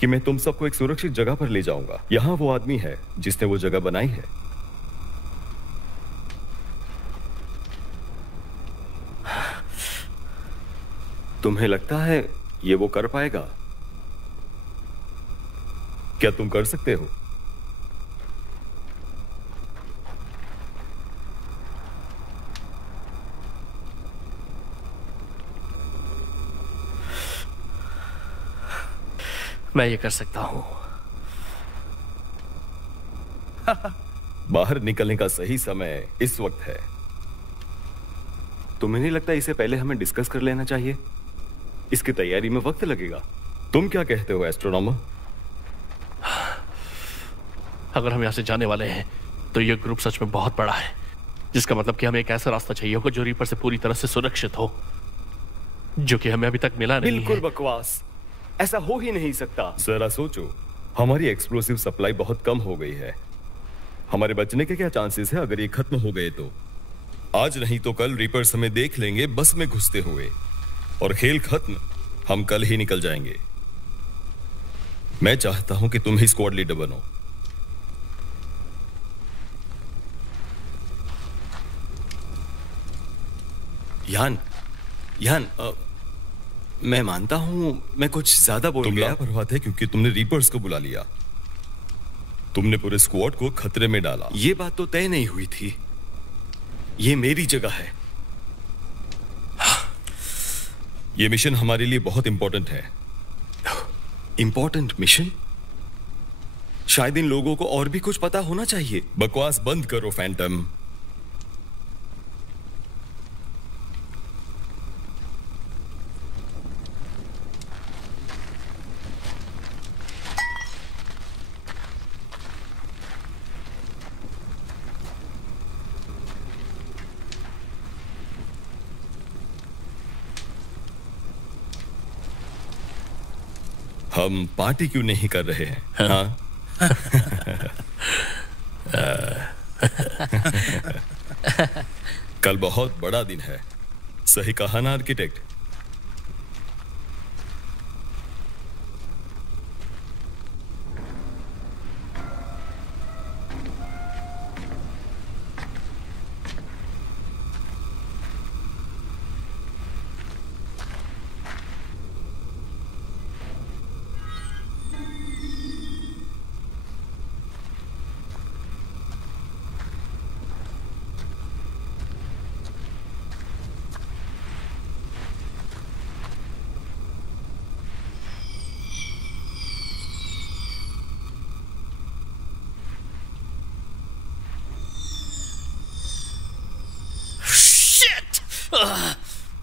कि मैं तुम सबको एक सुरक्षित जगह पर ले जाऊंगा। यहां वो आदमी है जिसने वो जगह बनाई है। तुम्हें लगता है ये वो कर पाएगा? क्या तुम कर सकते हो? मैं ये कर सकता हूं। बाहर निकलने का सही समय इस वक्त है। तुम्हें नहीं लगता इसे पहले हमें डिस्कस कर लेना चाहिए? इसकी तैयारी में वक्त लगेगा। तुम क्या कहते हो एस्ट्रोनॉमर? अगर हम यहां से जाने वाले हैं तो ये ग्रुप सच में बहुत बड़ा है, जिसका मतलब कि हमें एक ऐसा रास्ता चाहिए होगा जो रीपर से पूरी तरह से सुरक्षित हो, जो कि हमें अभी तक मिला नहीं है। बिल्कुल बकवास, ऐसा हो ही नहीं सकता। जरा सोचो, हमारी एक्सप्लोसिव सप्लाई बहुत कम हो गई है। हमारे बचने के क्या चांसेस है अगर ये खत्म हो गए तो? आज नहीं तो कल रीपर्स हमें देख लेंगे बस में घुसते हुए, और खेल खत्म। हम कल ही निकल जाएंगे। मैं चाहता हूं कि तुम ही स्क्वाड लीडर बनो। यान, मैं मानता हूं मैं कुछ ज्यादा बोल गया। तुम लापरवाह थे क्योंकि तुमने रीपर्स को बुला लिया। तुमने पूरे स्क्वाड को खतरे में डाला। ये बात तो तय नहीं हुई थी। ये मेरी जगह है। ये मिशन हमारे लिए बहुत इंपॉर्टेंट है। Important mission? शायद इन लोगों को और भी कुछ पता होना चाहिए। बकवास बंद करो फैंटम। हम पार्टी क्यों नहीं कर रहे हैं? हाँ? कल बहुत बड़ा दिन है, सही कहा ना आर्किटेक्ट?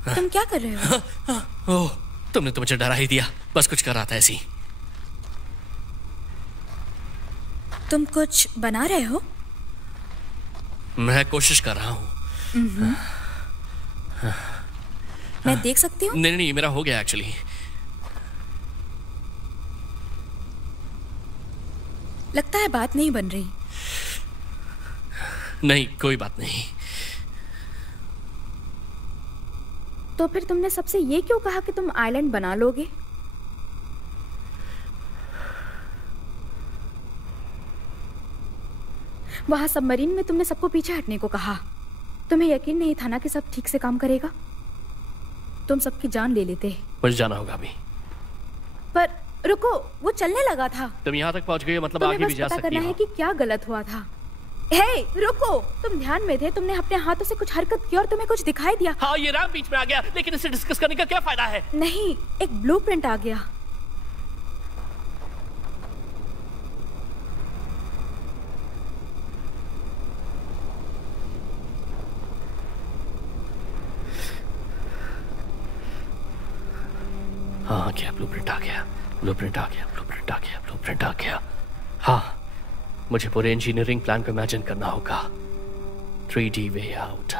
तुम क्या कर रहे हो? ओह, तुमने तो मुझे डरा ही दिया। बस कुछ कर रहा था ऐसी। तुम कुछ बना रहे हो? मैं कोशिश कर रहा हूँ। मैं देख सकती हूँ? नहीं, मेरा हो गया एक्चुअली। लगता है बात नहीं बन रही। नहीं, कोई बात नहीं। तो फिर तुमने सबसे ये क्यों कहा कि तुम आइलैंड बना लोगे? वहां सबमरीन में तुमने सबको पीछे हटने को कहा। तुम्हें यकीन नहीं था ना कि सब ठीक से काम करेगा? तुम सबकी जान ले लेते। मुझे जाना होगा अभी। पर रुको, वो चलने लगा था। तुम यहाँ तक पहुँच गई, मतलब आगे भी जा सकती हो। करना है कि क्या गलत हुआ था। हे, रुको, तुम ध्यान में थे। तुमने अपने हाथों से कुछ हरकत की और तुम्हें कुछ दिखाई दिया। हाँ, ये रैम बीच में आ गया, लेकिन इसे डिस्कस करने का क्या फायदा है? नहीं, एक ब्लूप्रिंट आ गया। हाँ, क्या ब्लूप्रिंट आ गया, ब्लूप्रिंट आ गया, ब्लूप्रिंट आ गया, ब्लूप्रिंट आ गया। हाँ, मुझे पूरे इंजीनियरिंग प्लान को इमेजिन करना होगा। 3D way out.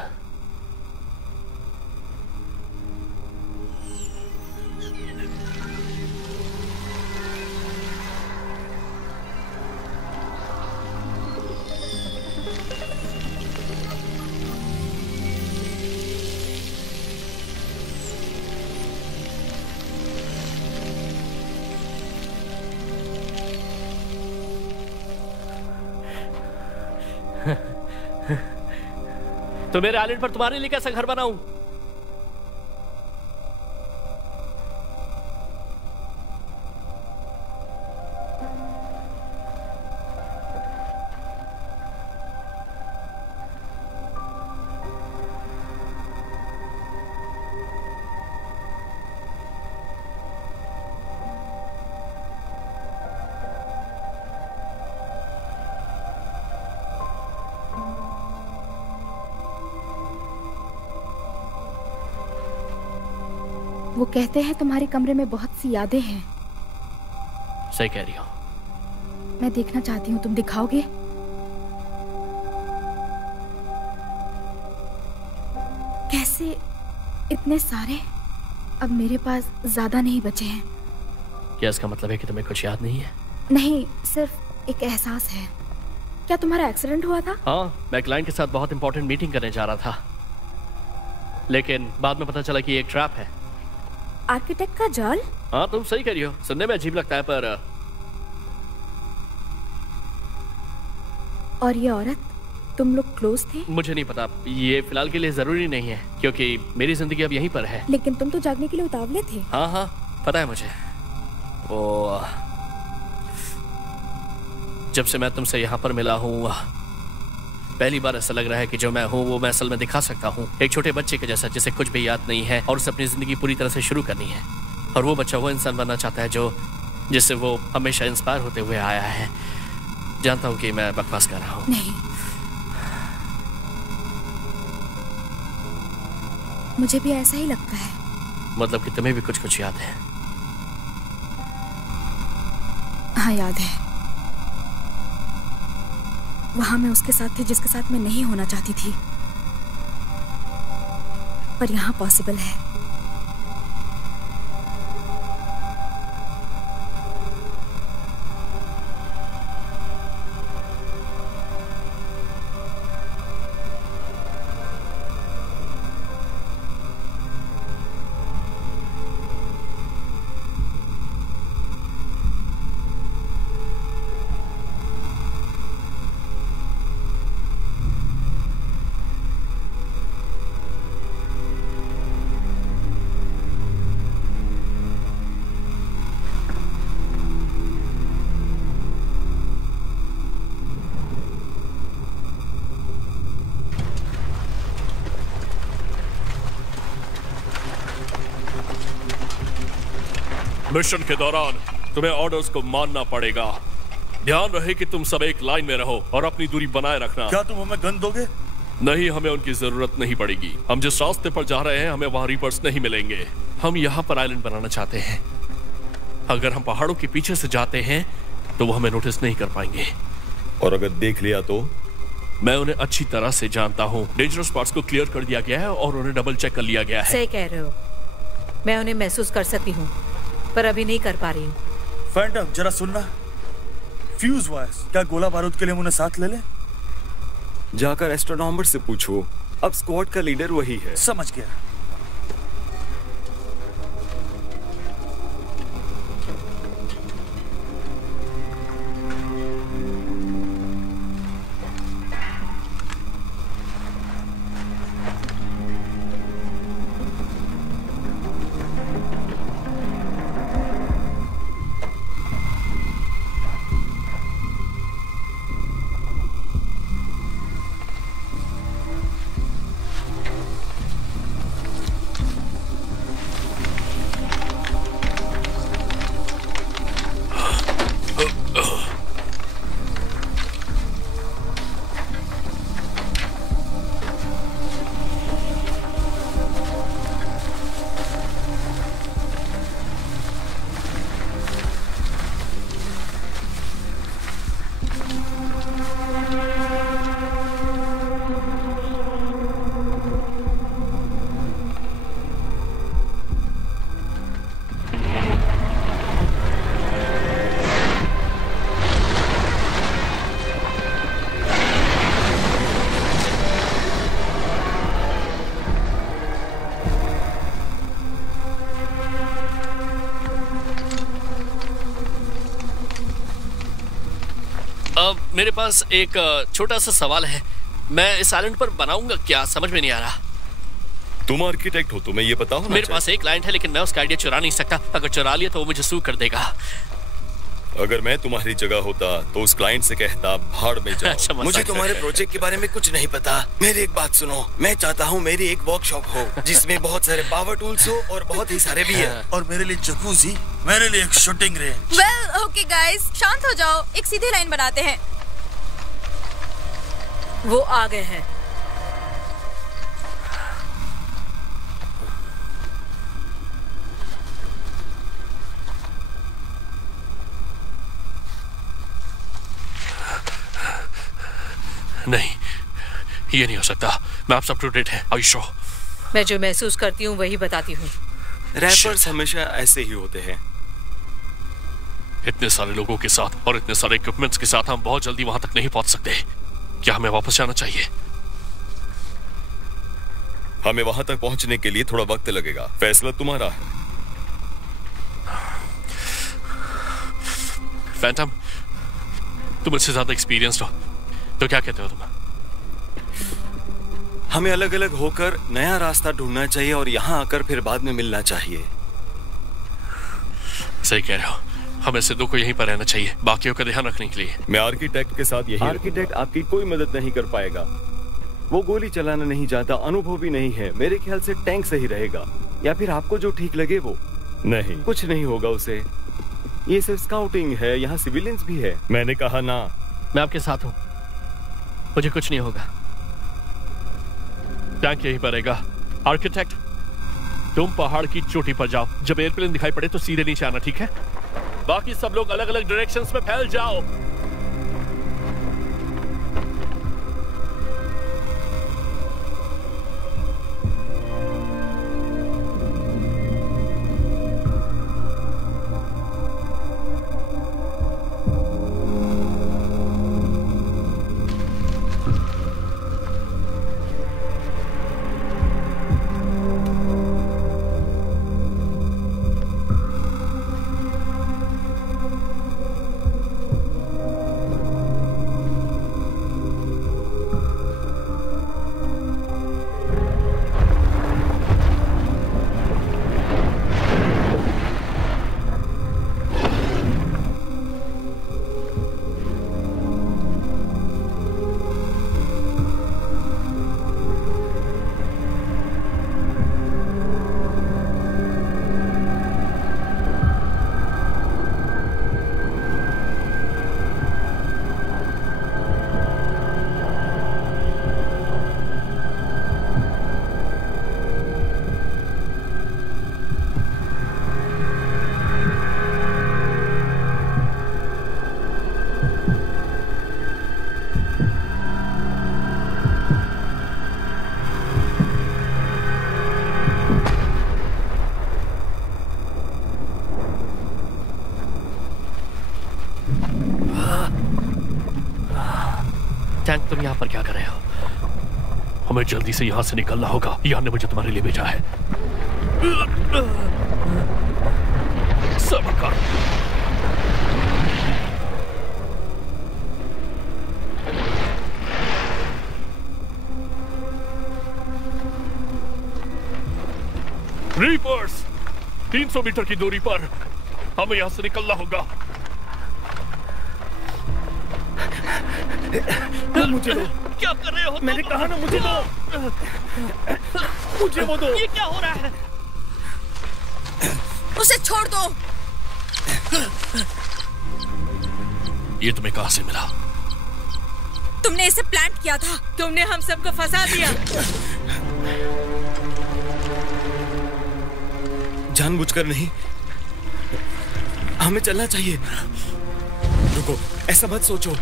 तो मेरे आइलैंड पर तुम्हारे लिए कैसा घर बनाऊं? वो कहते हैं तुम्हारे कमरे में बहुत सी यादें हैं। सही कह रही हो। मैं देखना चाहती हूँ, तुम दिखाओगे? कैसे इतने सारे? अब मेरे पास ज्यादा नहीं बचे हैं। क्या इसका मतलब है कि तुम्हें कुछ याद नहीं है? नहीं, सिर्फ एक एहसास है। क्या तुम्हारा एक्सीडेंट हुआ था? हाँ, मैं क्लाइंट के साथ बहुत इंपॉर्टेंट मीटिंग करने जा रहा था, लेकिन बाद में पता चला कि ये एक ट्रैप है। आर्किटेक्ट का जाल? हाँ, तुम सही कह रही हो। सुनने में अजीब लगता है, पर और ये औरत, तुम लोग क्लोज थे? मुझे नहीं पता। ये फिलहाल के लिए जरूरी नहीं है, क्योंकि मेरी जिंदगी अब यहीं पर है। लेकिन तुम तो जागने के लिए उतावले थे। हाँ हाँ, पता है मुझे। वो जब से मैं तुमसे यहाँ पर मिला हूँ, पहली बार ऐसा लग रहा है कि जो मैं हूँ वो मैं असल में दिखा सकता हूँ। एक छोटे बच्चे के जैसा, जिसे कुछ भी याद नहीं है और उसे अपनी जिंदगी पूरी तरह से शुरू करनी है। और वो बच्चा वो इंसान बनना चाहता है जिससे वो हमेशा इंस्पायर होते हुए आया है। जानता हूँ कि मैं बकवास कर रहा हूँ। नहीं, मुझे भी ऐसा ही लगता है। मतलब कि तुम्हें भी कुछ कुछ याद है? हाँ, याद है। वहां मैं उसके साथ थी जिसके साथ मैं नहीं होना चाहती थी, पर यहाँ पॉसिबल है। मिशन के दौरान तुम्हें ऑर्डर्स को मानना पड़ेगा। ध्यान रहे कि तुम सब एक लाइन में रहो और अपनी दूरी बनाए रखना। क्या तुम हमें गन दोगे? नहीं, हमें उनकी जरूरत नहीं पड़ेगी। हम जिस रास्ते पर जा रहे हैं, हमें वहां रीपर्स नहीं मिलेंगे। हम यहाँ पर आइलैंड बनाना चाहते हैं। अगर हम पहाड़ों के पीछे से जाते हैं तो वो हमें नोटिस नहीं कर पाएंगे। और अगर देख लिया तो? मैं उन्हें अच्छी तरह से जानता हूँ। डेंजरस पार्ट्स को क्लियर कर दिया गया है और उन्हें डबल चेक कर लिया गया है। सही कह रहे हो। मैं उन्हें महसूस कर सकती हूँ, पर अभी नहीं कर पा रही हूँ। फैंटम, जरा सुनना। फ्यूज वायर्स, क्या गोला बारूद के लिए हम उन्हें साथ ले लें? जाकर एस्ट्रोनॉमर से पूछो। अब स्क्वाड का लीडर वही है। समझ गया। मेरे पास एक छोटा सा सवाल है। मैं इस आइलैंड पर बनाऊंगा क्या, समझ में नहीं आ रहा। तुम आर्किटेक्ट हो, तुम्हें ये पता होना मेरे पास एक क्लाइंट है, लेकिन मैं उसका आइडिया चुरा नहीं सकता। अगर चुरा लिया तो वो मुझे सू कर देगा। अगर मैं तुम्हारी जगह होता तो उस क्लाइंट से कहता भाड़ में जाओ। अच्छा, मुझे तुम्हारे प्रोजेक्ट के बारे में कुछ नहीं पता। मेरी एक बात सुनो, मैं चाहता हूँ मेरी एक वर्कशॉप हो जिसमें बहुत सारे पावर टूल्स हो और बहुत ही सारे भी है। और मेरे लिए जकूजी, मेरे लिए एक shooting range. Well okay guys, शांत हो जाओ, एक सीधी लाइन बनाते हैं। वो आ गए हैं। नहीं, ये नहीं हो सकता। मैं आप सब टू डेट है। आयुषो, मैं जो महसूस करती हूँ वही बताती हूँ। रैपर्स हमेशा ऐसे ही होते हैं। इतने सारे लोगों के साथ और इतने सारे इक्विपमेंट्स के साथ हम बहुत जल्दी वहां तक नहीं पहुंच सकते। क्या हमें वापस जाना चाहिए? हमें वहां तक पहुंचने के लिए थोड़ा वक्त लगेगा। फैसला तुम्हारा है। फैंटम, तुम मुझसे ज्यादा एक्सपीरियंस्ड हो, तो क्या कहते हो तुम? हमें अलग अलग होकर नया रास्ता ढूंढना चाहिए और यहाँ आकर फिर बाद में मिलना चाहिए। सही कह रहे हो। हमें सिद्धू को यहीं पर रहना चाहिए, बाकियों का ध्यान रखने के लिए। मैं आर्किटेक्ट के साथ यही। आर्किटेक्ट आपकी कोई मदद नहीं कर पाएगा। वो गोली चलाना नहीं जानता, अनुभवी नहीं है। मेरे ख्याल से टैंक सही रहेगा, या फिर आपको जो ठीक लगे वो। नहीं, कुछ नहीं होगा उसे। ये सिर्फ स्काउटिंग है, यहाँ सिविलियंस भी है। मैंने कहा ना। मैं आपके साथ हूँ, मुझे कुछ नहीं होगा। टैंक यहीं पर रहेगा। आर्किटेक्ट, तुम पहाड़ की चोटी पर जाओ। जब एयरप्लेन दिखाई पड़े तो सीधे नीचे आना, ठीक है? बाकी सब लोग अलग अलग डायरेक्शंस में फैल जाओ। टैंक, तुम यहाँ पर क्या कर रहे हो? हमें जल्दी से यहाँ से निकलना होगा। यार ने मुझे तुम्हारे लिए भेजा है। सबका रीपर्स, 300 मीटर की दूरी पर हमें यहाँ से निकलना होगा। मुझे दो। क्या कर रहे हो? मैंने कहा ना मुझे दो। मुझे वो दो। ये क्या हो रहा है? उसे छोड़ दो। ये तुम्हें कहां से मिला? तुमने इसे प्लांट किया था। तुमने हम सबको फंसा दिया। जानबूझकर नहीं, हमें चलना चाहिए। रुको, ऐसा मत सोचो।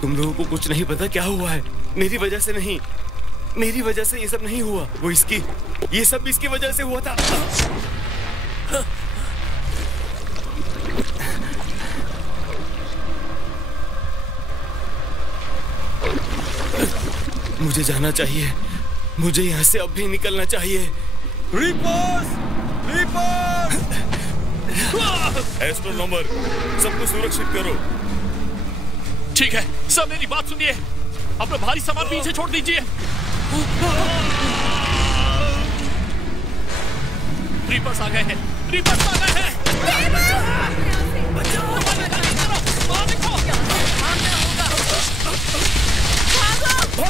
तुम लोगों को कुछ नहीं पता क्या हुआ है। मेरी वजह से नहीं, मेरी वजह से ये सब नहीं हुआ। वो इसकी, ये सब इसकी वजह से हुआ था। मुझे जाना चाहिए। मुझे यहाँ से अब भी निकलना चाहिए। रीपर्स! रीपर्स! एस्ट्रोनॉमर, सबको सुरक्षित करो। ठीक है, सब मेरी बात सुनिए। अपना भारी सामान पीछे छोड़ दीजिए। रीपर्स आ गए हैं, रीपर्स आ गए हैं।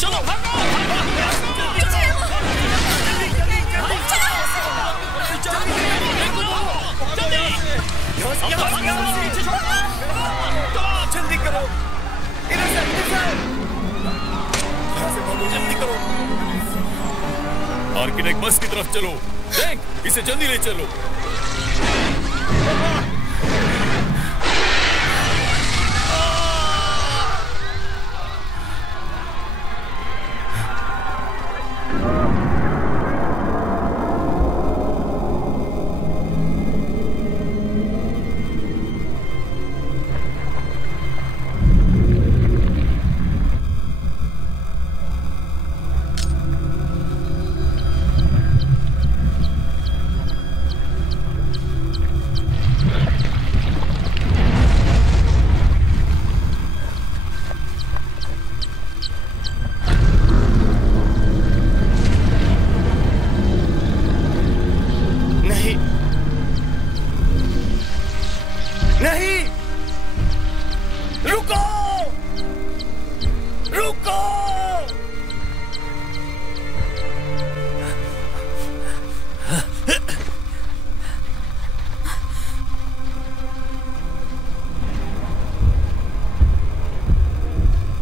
चलो भागो, जल्दी करो, इधर से, जल्दी करो। आर्किटेक्ट बस की तरफ चलो। फ्रैंक, इसे जल्दी ले चलो।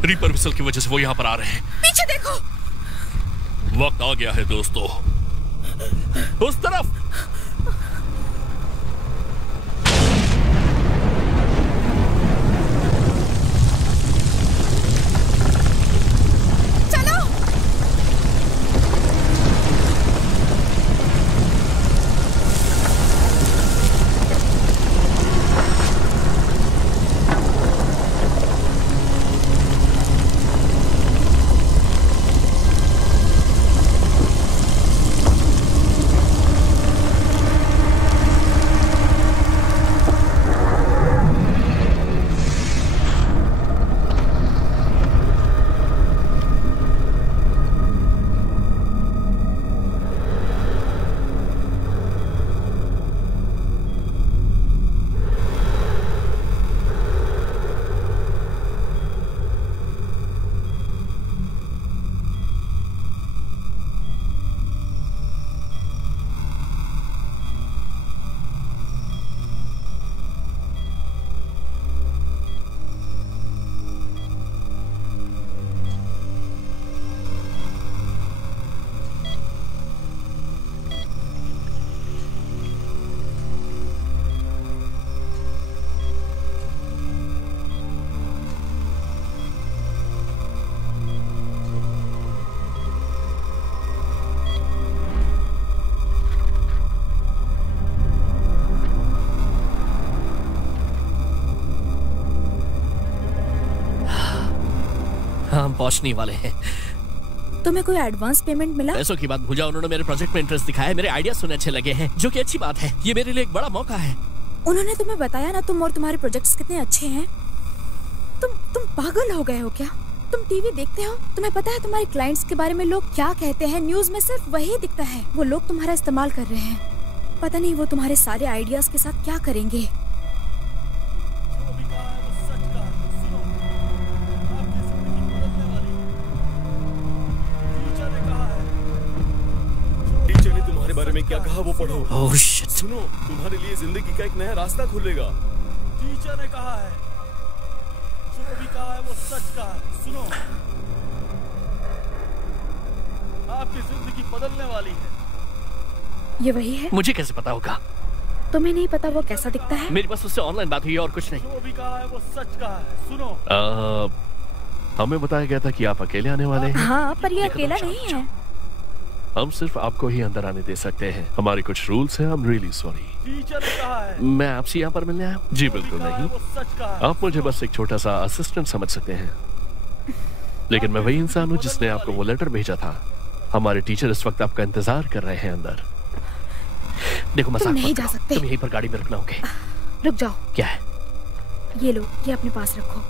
रीपर विसल की वजह से वो यहाँ पर आ रहे हैं। पीछे देखो। वक्त आ गया है दोस्तों, उस तरफ। हम पहुंचने वाले हैं। तुम्हें कोई एडवांस पेमेंट मिला? पैसों की बात भूल, उन्होंने मेरे प्रोजेक्ट में इंटरेस्ट दिखाया है, मेरे आइडिया सुने अच्छे लगे हैं, जो कि अच्छी बात है। ये मेरे लिए एक बड़ा मौका है। उन्होंने तुम्हें बताया ना तुम और तुम्हारे प्रोजेक्ट्स कितने अच्छे हैं। तुम पागल हो गए हो क्या? तुम टीवी देखते हो? तुम्हें पता है तुम्हारे क्लाइंट्स के बारे में लोग क्या कहते हैं? न्यूज में सिर्फ वही दिखता है। वो लोग तुम्हारा इस्तेमाल कर रहे हैं। पता नहीं वो तुम्हारे सारे आइडियाज के साथ क्या करेंगे। बारे में क्या कहा वो पढ़ो। Oh, shit. सुनो, तुम्हारे लिए जिंदगी का एक नया रास्ता खुलेगा। टीचर ने कहा है, जो भी कहा है वो सच कहा है। सुनो, आपकी जिंदगी बदलने वाली है। ये वही है? मुझे कैसे पता होगा? तुम्हें नहीं पता वो कैसा दिखता है? मेरी बस उससे ऑनलाइन बात हुई और कुछ नहीं। जो भी कहा है वो सच कहा है। सुनो, हमें बताया गया था कि आप अकेले आने वाले हैं। हाँ, पर ये अकेला नहीं है। हम सिर्फ आपको ही अंदर आने दे सकते हैं। हमारे कुछ रूल्स हैं। I'm really sorry। टीचर ने कहा है। मैं आपसे यहाँ पर मिलने आया हूँ। जी बिल्कुल नहीं, आप मुझे बस एक छोटा सा असिस्टेंट समझ सकते हैं, लेकिन मैं वही इंसान हूँ जिसने आपको वो लेटर भेजा था। हमारे टीचर इस वक्त आपका इंतजार कर रहे हैं अंदर। देखो, मजाक नहीं जा सकते। तुम यहीं पर गाड़ी में रुकना होगे। रुक जाओ। क्या है? ये लो, ये अपने पास रखो।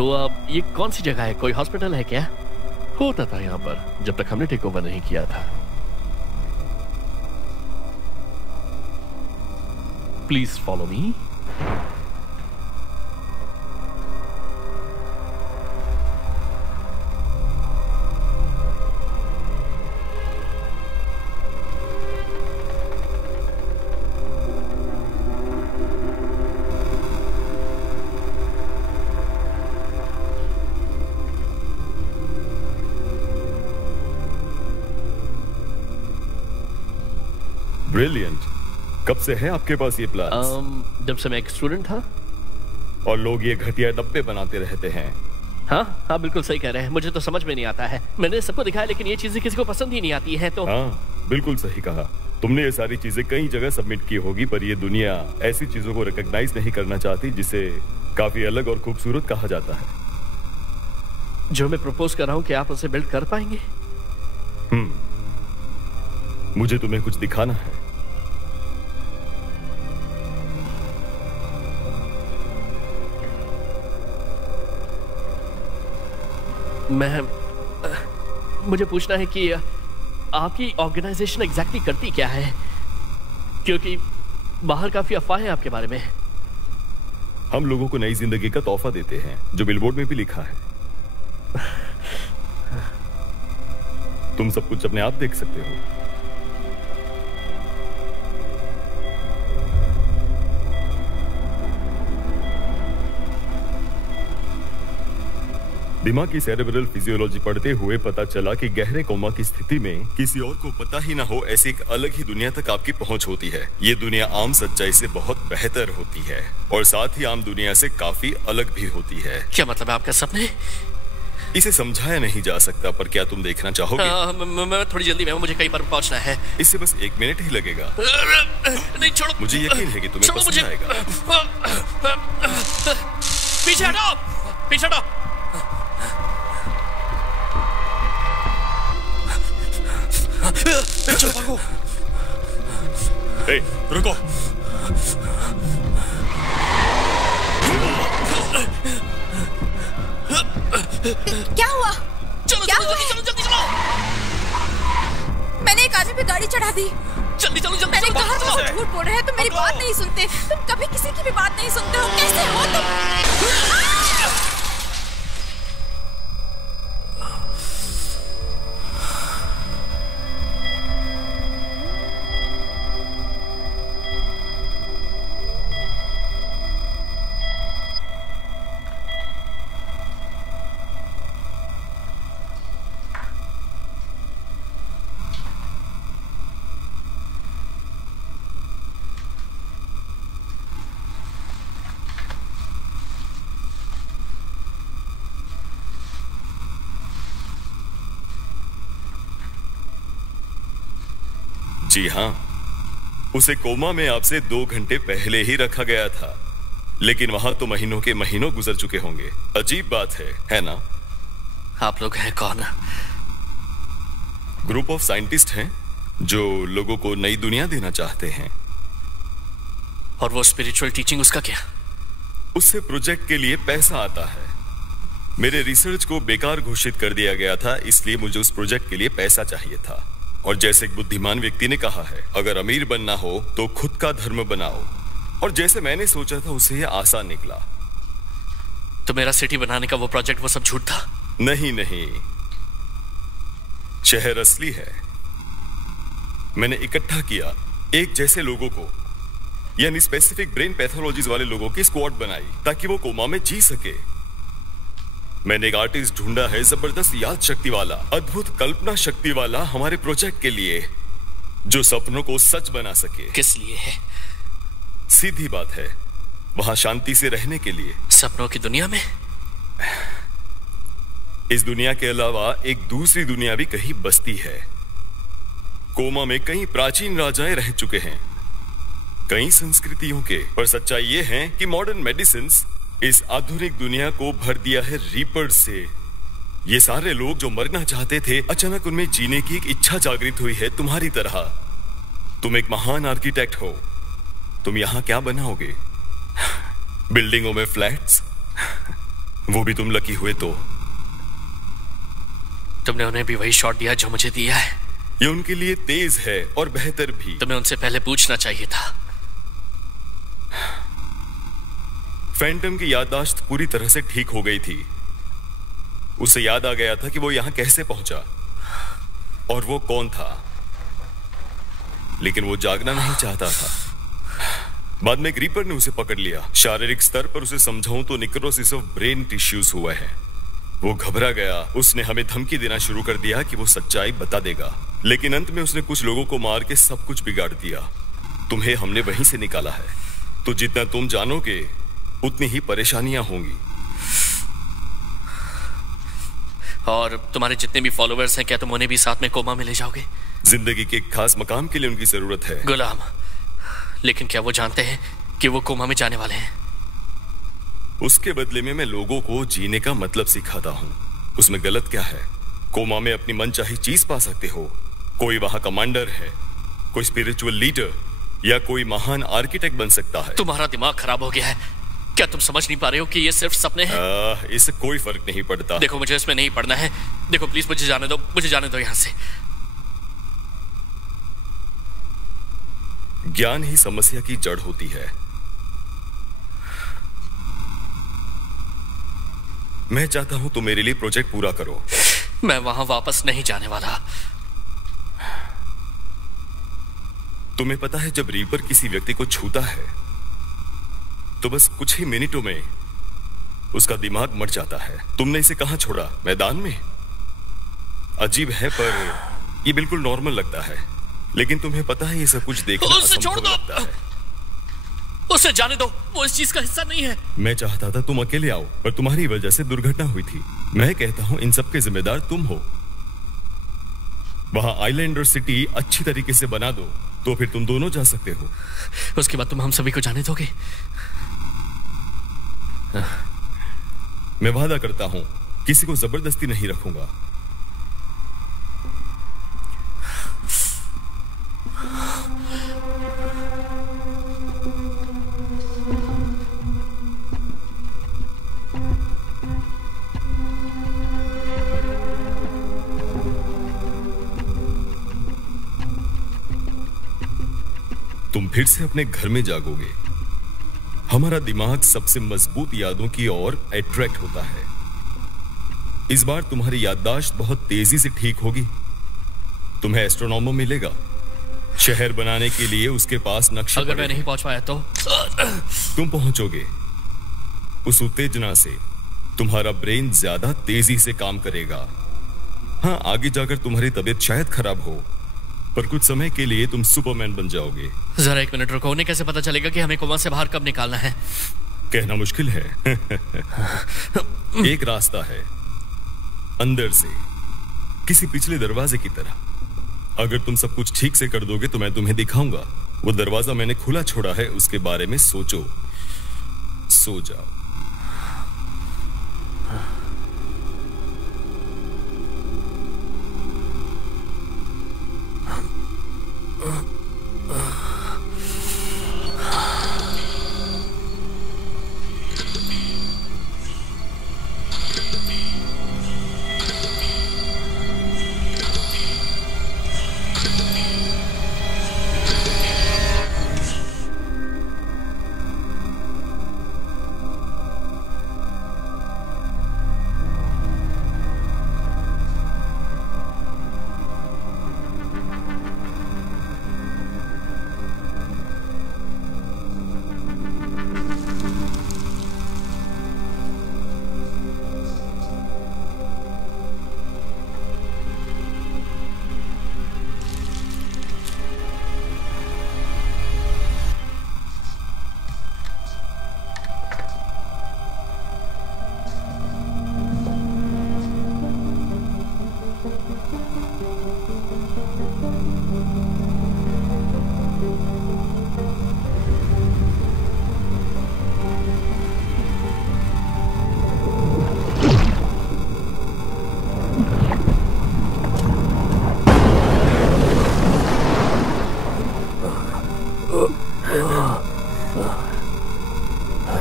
तो अब ये कौन सी जगह है? कोई हॉस्पिटल है क्या? होता था यहाँ पर जब तक हमने टेक ओवर नहीं किया था। Please follow me. ब्रिलियंट। कब से है आपके पास ये प्लान? जब से मैं एक स्टूडेंट था। और लोग ये घटिया डब्बे बनाते रहते हैं। हाँ हाँ, बिल्कुल सही कह रहे हैं। मुझे तो समझ में नहीं आता है। मैंने सबको दिखाया लेकिन ये चीजें किसी को पसंद ही नहीं आती है। तो हाँ, बिल्कुल सही कहा। तुमने ये सारी चीजें कई जगह सबमिट की होगी, पर ये दुनिया ऐसी चीजों को रिकॉग्नाइज नहीं करना चाहती जिसे काफी अलग और खूबसूरत कहा जाता है। जो मैं प्रपोज कर रहा हूँ, क्या आप उसे बिल्ड कर पाएंगे? मुझे तुम्हें कुछ दिखाना है। मुझे पूछना है कि आपकी ऑर्गेनाइजेशन एग्जैक्टली करती क्या है, क्योंकि बाहर काफी अफवाहें हैं आपके बारे में। हम लोगों को नई जिंदगी का तोहफा देते हैं, जो बिलबोर्ड में भी लिखा है। तुम सब कुछ अपने आप देख सकते हो। दिमाग की सेरेब्रल फिजियोलॉजी पढ़ते हुए पता चला कि गहरे कोमा की स्थिति में किसी और को पता ही ना हो ऐसी एक अलग ही दुनिया तक आपकी पहुंच होती है। ये दुनिया आम सच्चाई से बहुत बेहतर होती है और साथ ही आम दुनिया से काफी अलग भी होती है। क्या मतलब है आपका सपने? इसे समझाया नहीं जा सकता, पर क्या तुम देखना चाहोगे? मैं थोड़ी जल्दी में हूँ, मुझे कहीं पर पहुंचना है। इससे बस 1 मिनट ही लगेगा। नहीं छोड़ो, मुझे यकीन है कि तुम्हें पसंद आएगा। पीछे हटो, पीछे हटो। चलो भागो। रुको। क्या हुआ? चलो क्या चलो हुआ? जल्दी चलो, जल्दी चलो। मैंने एक आदमी पे गाड़ी चढ़ा दी। जल्दी चलो, जल्दी मैंने चलो, कहा भागो, तुम झूठ बोल रहे हैं, तुम मेरी बात नहीं सुनते। तुम कभी किसी की भी बात नहीं सुनते हो। कैसे हो तुम? जी हाँ, उसे कोमा में आपसे 2 घंटे पहले ही रखा गया था, लेकिन वहां तो महीनों के महीनों गुजर चुके होंगे। अजीब बात है ना? आप लोग हैं कौन? ग्रुप ऑफ साइंटिस्ट हैं जो लोगों को नई दुनिया देना चाहते हैं। और वो स्पिरिचुअल टीचिंग, उसका क्या? उससे प्रोजेक्ट के लिए पैसा आता है। मेरे रिसर्च को बेकार घोषित कर दिया गया था, इसलिए मुझे उस प्रोजेक्ट के लिए पैसा चाहिए था। और जैसे एक बुद्धिमान व्यक्ति ने कहा है, अगर अमीर बनना हो तो खुद का धर्म बनाओ। और जैसे मैंने सोचा था उसे यह आसान निकला। तो मेरा सिटी बनाने का वो प्रोजेक्ट, वो सब झूठ था? नहीं नहीं, शहर असली है। मैंने इकट्ठा किया एक जैसे लोगों को, यानी स्पेसिफिक ब्रेन पैथोलॉजीज वाले लोगों की स्क्वाड बनाई ताकि वो कोमा में जी सके। मैंने एक आर्टिस्ट ढूंढा है, जबरदस्त याद शक्ति वाला, अद्भुत कल्पना शक्ति वाला, हमारे प्रोजेक्ट के लिए, जो सपनों को सच बना सके। किस लिए है? सीधी बात है, वहां शांति से रहने के लिए। सपनों की दुनिया में? इस दुनिया के अलावा एक दूसरी दुनिया भी कहीं बसती है। कोमा में कई प्राचीन राजाएं रह चुके हैं, कई संस्कृतियों के। पर सच्चाई ये है कि मॉडर्न मेडिसिन्स इस आधुनिक दुनिया को भर दिया है रीपर्स से। ये सारे लोग जो मरना चाहते थे, अचानक उनमें जीने की एक इच्छा जागृत हुई है, तुम्हारी तरह। तुम एक महान आर्किटेक्ट हो, तुम यहां क्या बनाओगे? बिल्डिंगों में फ्लैट्स? वो भी तुम लकी हुए तो। तुमने उन्हें भी वही शॉट दिया जो मुझे दिया है। ये उनके लिए तेज है और बेहतर भी। तुम्हें उनसे पहले पूछना चाहिए था। फैंटम की याददाश्त पूरी तरह से ठीक हो गई थी। उसे याद आ गया था कि वो यहां कैसे पहुंचा और वो कौन था, लेकिन वो जागना नहीं चाहता था। बाद में एक रीपर ने उसे पकड़ लिया। शारीरिक स्तर पर उसे समझाऊं तो निक्रोसिस ऑफ ब्रेन टिश्यूज हुआ है। वो घबरा गया। उसने हमें धमकी देना शुरू कर दिया कि वो सच्चाई बता देगा, लेकिन अंत में उसने कुछ लोगों को मार के सब कुछ बिगाड़ दिया। तुम्हें हमने वहीं से निकाला है, तो जितना तुम जानोगे उतनी ही परेशानियां होंगी। और तुम्हारे जितने भी फॉलोअर्स हैं, क्या तुम उन्हें भी साथ में कोमा में ले जाओगे? जिंदगी के एक खास मकाम के लिए उनकी जरूरत है। गुलाम, लेकिन क्या वो जानते हैं कि वो कोमा में जाने वाले हैं? उसके बदले में मैं लोगों को जीने का मतलब सिखाता हूँ। उसमें गलत क्या है? कोमा में अपनी मनचाही चीज पा सकते हो। कोई वहां कमांडर है, कोई स्पिरिचुअल लीडर या कोई महान आर्किटेक्ट बन सकता है। तुम्हारा दिमाग खराब हो गया है। क्या तुम समझ नहीं पा रहे हो कि ये सिर्फ सपने हैं? इससे कोई फर्क नहीं पड़ता। देखो, मुझे इसमें नहीं पड़ना है। देखो प्लीज, मुझे जाने दो, मुझे जाने दो यहाँ से। ज्ञान ही समस्या की जड़ होती है। मैं चाहता हूं तुम मेरे लिए प्रोजेक्ट पूरा करो। मैं वहां वापस नहीं जाने वाला। तुम्हें पता है, जब रीपर किसी व्यक्ति को छूता है तो बस कुछ ही मिनटों में उसका दिमाग मर जाता है। तुमने इसे कहां छोड़ा? मैदान में? अजीब है, पर ये बिल्कुल नॉर्मल लगता है। लेकिन तुम्हें पता है, ये सब कुछ देखना असंभव लगता है। उसे जाने दो, वो इस चीज का हिस्सा नहीं है। मैं चाहता था तुम अकेले आओ, पर तुम्हारी वजह से दुर्घटना हुई थी। मैं कहता हूं इन सब के जिम्मेदार तुम हो। वहां आइलैंड और सिटी अच्छी तरीके से बना दो, तो फिर तुम दोनों जा सकते हो। उसके बाद तुम हम सभी को जाने दोगे? मैं वादा करता हूं किसी को जबरदस्ती नहीं रखूंगा। तुम फिर से अपने घर में जागोगे। हमारा दिमाग सबसे मजबूत यादों की ओर अट्रैक्ट होता है। इस बार तुम्हारी याददाश्त बहुत तेजी से ठीक होगी। तुम्हें एस्ट्रोनॉमर मिलेगा। शहर बनाने के लिए उसके पास नक्शा। अगर मैं नहीं पहुंच पाया तो? तुम पहुंचोगे। उस उत्तेजना से तुम्हारा ब्रेन ज्यादा तेजी से काम करेगा। हाँ, आगे जाकर तुम्हारी तबीयत शायद खराब हो, पर कुछ समय के लिए तुम सुपरमैन बन जाओगे। जरा एक मिनट रुको। उन्हें कैसे पता चलेगा कि हमें कोमा से बाहर कब निकालना है? कहना मुश्किल है। एक रास्ता है, अंदर से, किसी पिछले दरवाजे की तरह। अगर तुम सब कुछ ठीक से कर दोगे तो मैं तुम्हें दिखाऊंगा। वो दरवाजा मैंने खुला छोड़ा है, उसके बारे में सोचो। सो जाओ।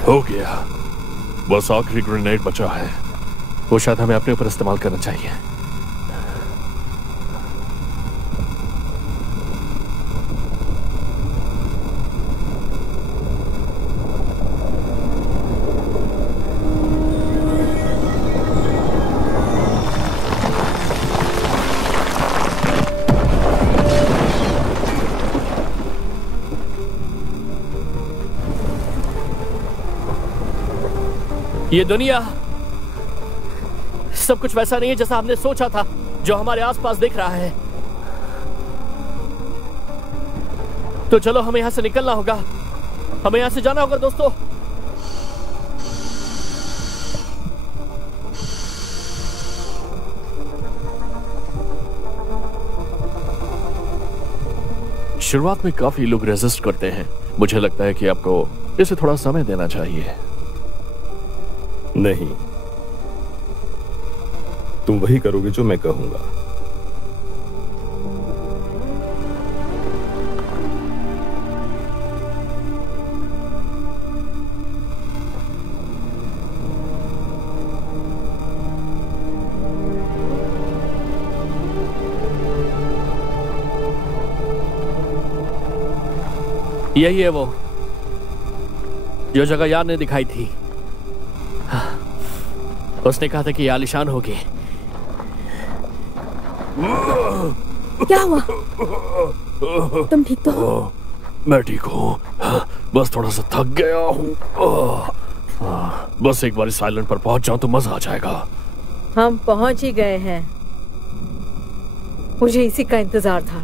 हो गया। बस आखिरी ग्रेनेड बचा है, वो शायद हमें अपने ऊपर इस्तेमाल करना चाहिए। ये दुनिया सब कुछ वैसा नहीं है जैसा हमने सोचा था, जो हमारे आसपास दिख रहा है। तो चलो हमें यहां से निकलना होगा, हमें यहां से जाना होगा दोस्तों। शुरुआत में काफी लोग रेजिस्ट करते हैं, मुझे लगता है कि आपको इसे थोड़ा समय देना चाहिए। नहीं, तुम वही करोगे जो मैं कहूंगा। यही है वो जो जगह यार ने दिखाई थी। उसने कहा था कि ये आलिशान होगी। क्या हुआ? तुम ठीक तो हो? मैं ठीक हूँ, बस थोड़ा सा थक गया हूँ। बस एक बार इस आइलैंड पर पहुंच जाऊं तो मजा आ जाएगा। हम पहुंच ही गए हैं, मुझे इसी का इंतजार था।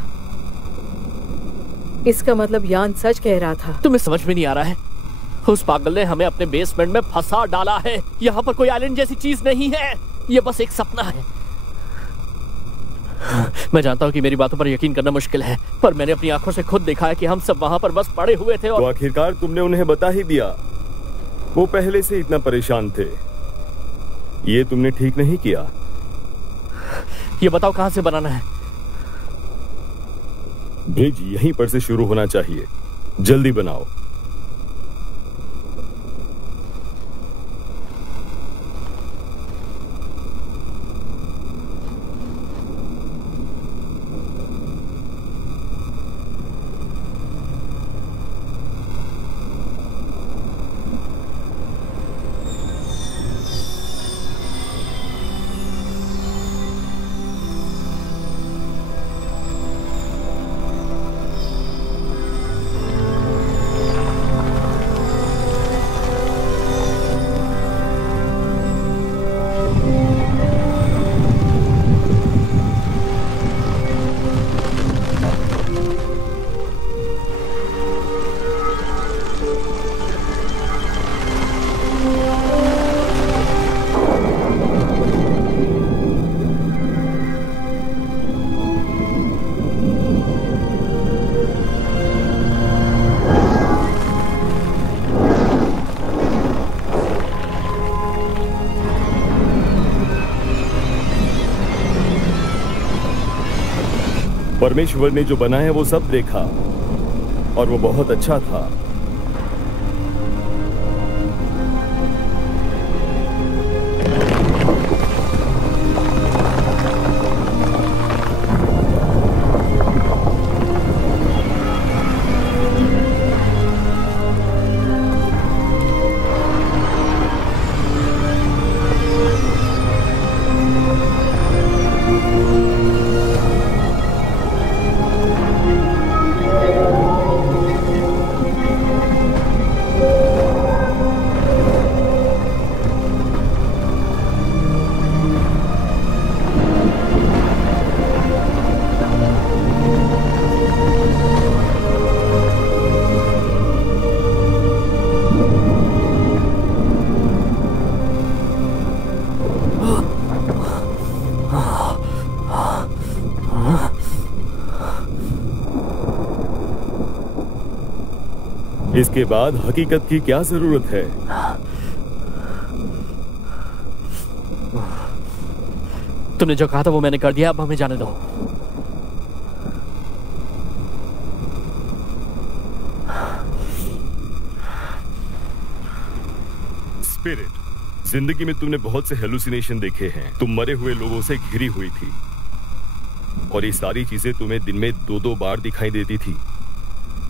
इसका मतलब यान सच कह रहा था। तुम्हें समझ में नहीं आ रहा है? उस पागल ने हमें अपने बेसमेंट में फंसा डाला है। यहाँ पर कोई आइलैंड जैसी चीज नहीं है, ये बस एक सपना है। मैं जानता हूँ कि मेरी बातों पर यकीन करना मुश्किल है, पर मैंने अपनी आंखों से खुद देखा है कि हम सब वहाँ पर बस पड़े हुए थे। और तो आखिरकार तुमने उन्हें बता ही दिया। वो पहले से इतना परेशान थे, ये तुमने ठीक नहीं किया। ये बताओ कहाँ से बनाना है? ब्रिज यहीं पर से शुरू होना चाहिए, जल्दी बनाओ। परमेश्वर ने जो बनाया वो सब देखा और वो बहुत अच्छा था। इसके बाद हकीकत की क्या जरूरत है? तुमने जो कहा था वो मैंने कर दिया, अब हमें जाने दो। स्पिरिट, जिंदगी में तुमने बहुत से हेलुसिनेशन देखे हैं। तुम मरे हुए लोगों से घिरी हुई थी और ये सारी चीजें तुम्हें दिन में 2-2 बार दिखाई देती थी।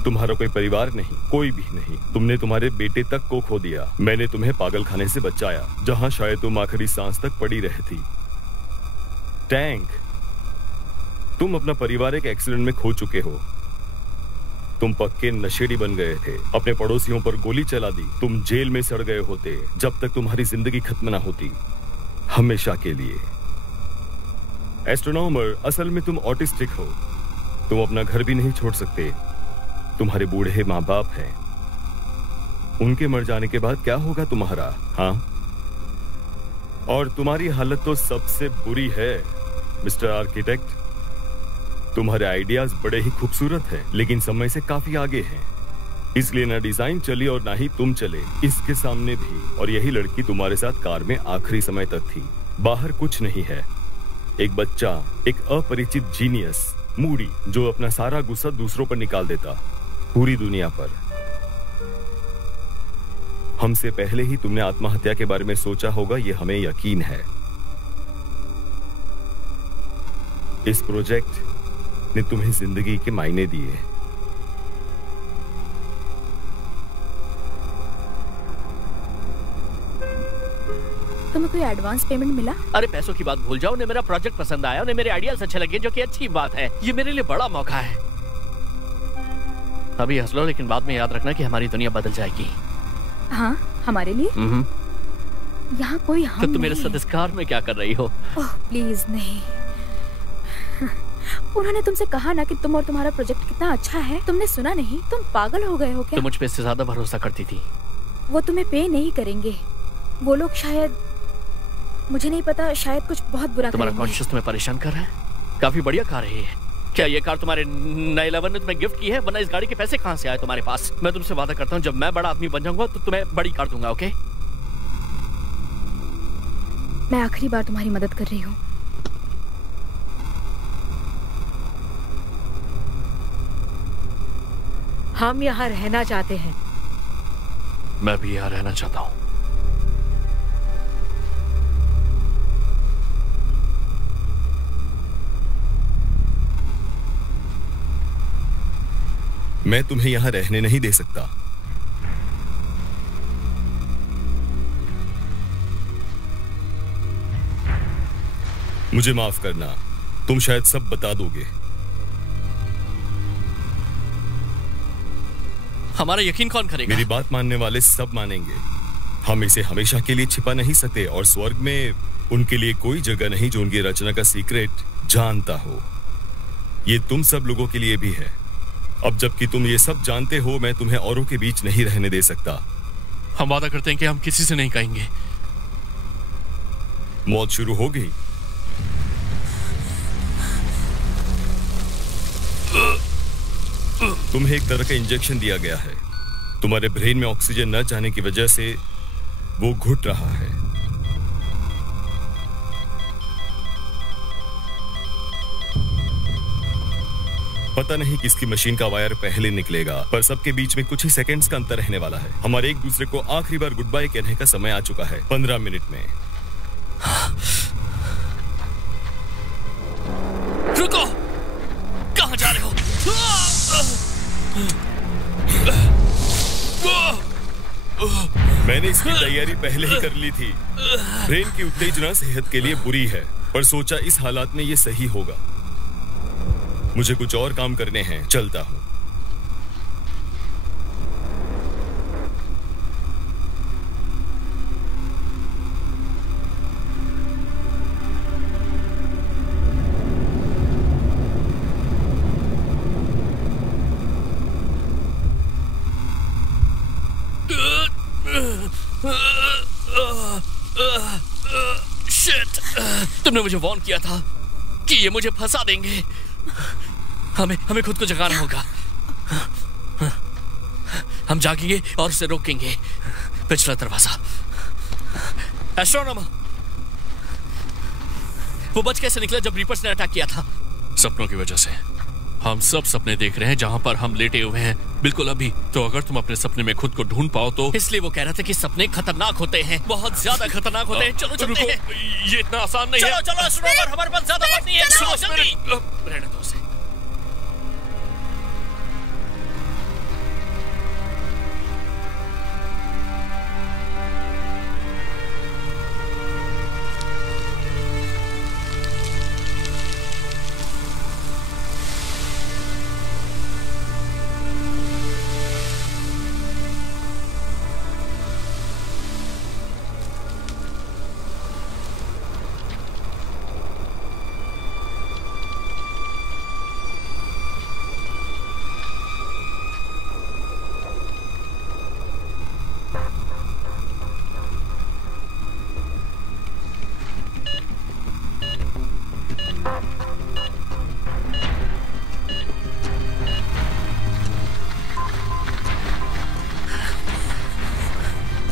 तुम्हारा कोई परिवार नहीं, कोई भी नहीं। तुमने तुम्हारे बेटे तक को खो दिया। मैंने तुम्हें पागलखाने से बचाया, जहां शायद तुम आखिरी सांस तक पड़ी रहती। टैंक, तुम अपना परिवार एक एक्सीडेंट में खो चुके हो। तुम पक्के नशेड़ी बन गए थे, अपने पड़ोसियों पर गोली चला दी। तुम जेल में सड़ गए होते जब तक तुम्हारी जिंदगी खत्म ना होती, हमेशा के लिए। एस्ट्रोनॉमर, असल में तुम ऑटिस्टिक हो। तुम अपना घर भी नहीं छोड़ सकते। तुम्हारे बूढ़े माँ बाप हैं। उनके मर जाने के बाद क्या होगा तुम्हारा? हाँ, और तुम्हारी हालत तो सबसे बुरी है मिस्टर आर्किटेक्ट। तुम्हारे आइडियाज बड़े ही खूबसूरत हैं, लेकिन समय से काफी आगे हैं। इसलिए ना डिजाइन चली और ना ही तुम चले। इसके सामने भी। और यही लड़की तुम्हारे साथ कार में आखिरी समय तक थी। बाहर कुछ नहीं है। एक बच्चा, एक अपरिचित जीनियस, मूडी, जो अपना सारा गुस्सा दूसरों पर निकाल देता, पूरी दुनिया पर। हमसे पहले ही तुमने आत्महत्या के बारे में सोचा होगा, ये हमें यकीन है। इस प्रोजेक्ट ने तुम्हें जिंदगी के मायने दिए। तुम्हें कोई एडवांस पेमेंट मिला? अरे पैसों की बात भूल जाओ। उन्हें मेरा प्रोजेक्ट पसंद आया, उन्हें मेरे आइडियाज अच्छे लगे, जो कि अच्छी बात है। ये मेरे लिए बड़ा मौका है। अभी हंस लो, लेकिन बाद में याद रखना कि हमारी दुनिया बदल जाएगी। हाँ, हमारे लिए? यहाँ कोई हम तो तुम मेरे सदस्कार में क्या कर रही हो? ओह प्लीज नहीं। उन्होंने तुमसे कहा ना कि तुम और तुम्हारा प्रोजेक्ट कितना अच्छा है। तुमने सुना नहीं? तुम पागल हो गए हो क्या? तुम मुझ पे इससे ज्यादा भरोसा करती थी। वो तुम्हें पे नहीं करेंगे। वो लोग शायद, मुझे नहीं पता, शायद कुछ बहुत बुरा तुम्हारा करेंगे। कॉन्शियस तुम्हें परेशान कर रहा है? काफी बढ़िया कार है ये। क्या ये कार तुम्हारे नए लवर ने तुम्हें गिफ्ट की है? वरना इस गाड़ी के पैसे कहाँ से आए तुम्हारे पास? मैं तुमसे वादा करता हूँ, जब मैं बड़ा आदमी बन जाऊंगा तो तुम्हें बड़ी कार दूंगा। ओके? मैं आखिरी बार तुम्हारी मदद कर रही हूँ। हम यहाँ रहना चाहते हैं। मैं भी यहाँ रहना चाहता हूँ। मैं तुम्हें यहां रहने नहीं दे सकता। मुझे माफ करना, तुम शायद सब बता दोगे। हमारा यकीन कौन करेगा? मेरी बात मानने वाले सब मानेंगे। हम इसे हमेशा के लिए छिपा नहीं सकते, और स्वर्ग में उनके लिए कोई जगह नहीं जो उनकी रचना का सीक्रेट जानता हो। ये तुम सब लोगों के लिए भी है। अब जबकि तुम ये सब जानते हो, मैं तुम्हें औरों के बीच नहीं रहने दे सकता। हम वादा करते हैं कि हम किसी से नहीं कहेंगे। मौत शुरू हो गई। तुम्हें एक तरह का इंजेक्शन दिया गया है। तुम्हारे ब्रेन में ऑक्सीजन न जाने की वजह से वो घुट रहा है। पता नहीं किसकी मशीन का वायर पहले निकलेगा, पर सबके बीच में कुछ ही सेकंड्स का अंतर रहने वाला है। हमारे एक दूसरे को आखिरी बार गुड बाय कहने का समय आ चुका है। 15 मिनट में। रुको! कहां जा रहे हो? मैंने इसकी तैयारी पहले ही कर ली थी। ब्रेन की उत्तेजना सेहत के लिए बुरी है, पर सोचा इस हालात में ये सही होगा। मुझे कुछ और काम करने हैं, चलता हूं। शिट! तुमने मुझे वार्न किया था कि ये मुझे फंसा देंगे। हमें खुद को जगाना होगा। हम जागेंगे और उसे रोकेंगे। पिछला दरवाजा। एस्ट्रोनॉमर, वो बच कैसे निकला जब रीपर्स ने अटैक किया था? सपनों की वजह से। हम सब सपने देख रहे हैं जहां पर हम लेटे हुए हैं, बिल्कुल अभी। तो अगर तुम अपने सपने में खुद को ढूंढ पाओ तो। इसलिए वो कह रहा था कि सपने खतरनाक होते हैं, बहुत ज्यादा खतरनाक होते हैं। चलो चलते हैं। ये इतना आसान नहीं है। चलो चलो एस्ट्रोनॉमर, हमारे पास ज्यादा वक्त नहीं है। चलो जल्दी। रहने दो उसे।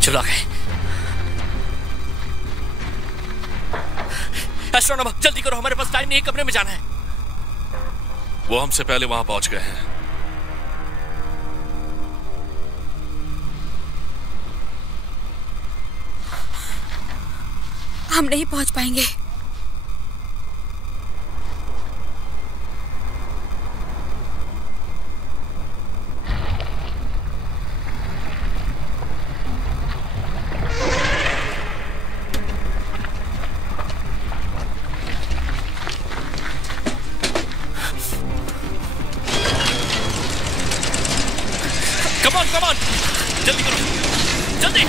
चलो आ गए। एस्ट्रोनॉमर जल्दी करो, हमारे पास टाइम नहीं है, कमरे में जाना है। वो हमसे पहले वहां पहुंच गए हैं। हम नहीं पहुंच पाएंगे। Come on, जल्दी करो, जल्दी।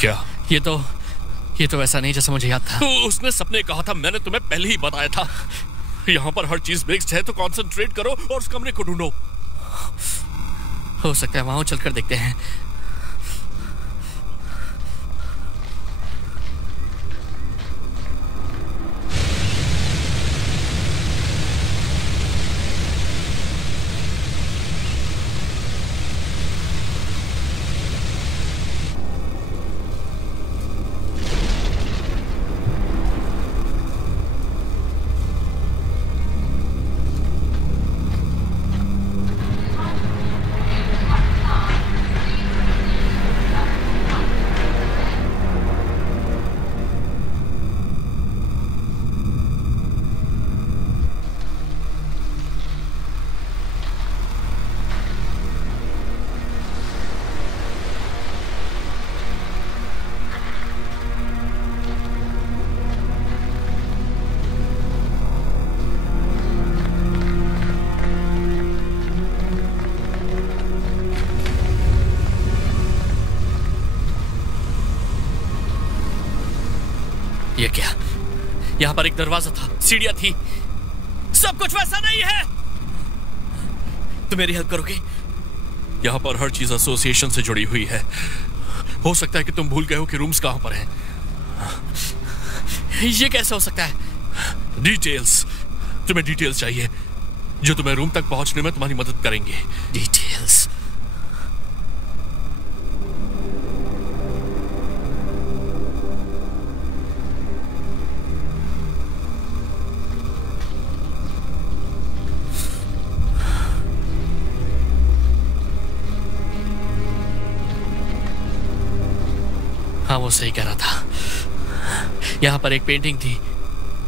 क्या? ये तो ऐसा नहीं जैसा मुझे याद था। तो उसने सपने कहा था, मैंने तुम्हें पहले ही बताया था। यहाँ पर हर चीज मिक्स्ड है, तो कंसंट्रेट करो और उस कमरे को ढूंढो। हो सकता है वहां चलकर देखते हैं। ये क्या? यहाँ पर एक दरवाजा था, सीढ़ियां थी, सब कुछ वैसा नहीं है। तुम मेरी हेल्प करोगे? यहाँ पर हर चीज एसोसिएशन से जुड़ी हुई है। हो सकता है कि तुम भूल गए हो कि रूम्स कहाँ पर हैं। ये कैसे हो सकता है? डिटेल्स, तुम्हें डिटेल्स चाहिए जो तुम्हें रूम तक पहुंचने में तुम्हारी मदद करेंगे। डिटेल्स? हाँ, वो सही कह रहा था। यहाँ पर एक पेंटिंग थी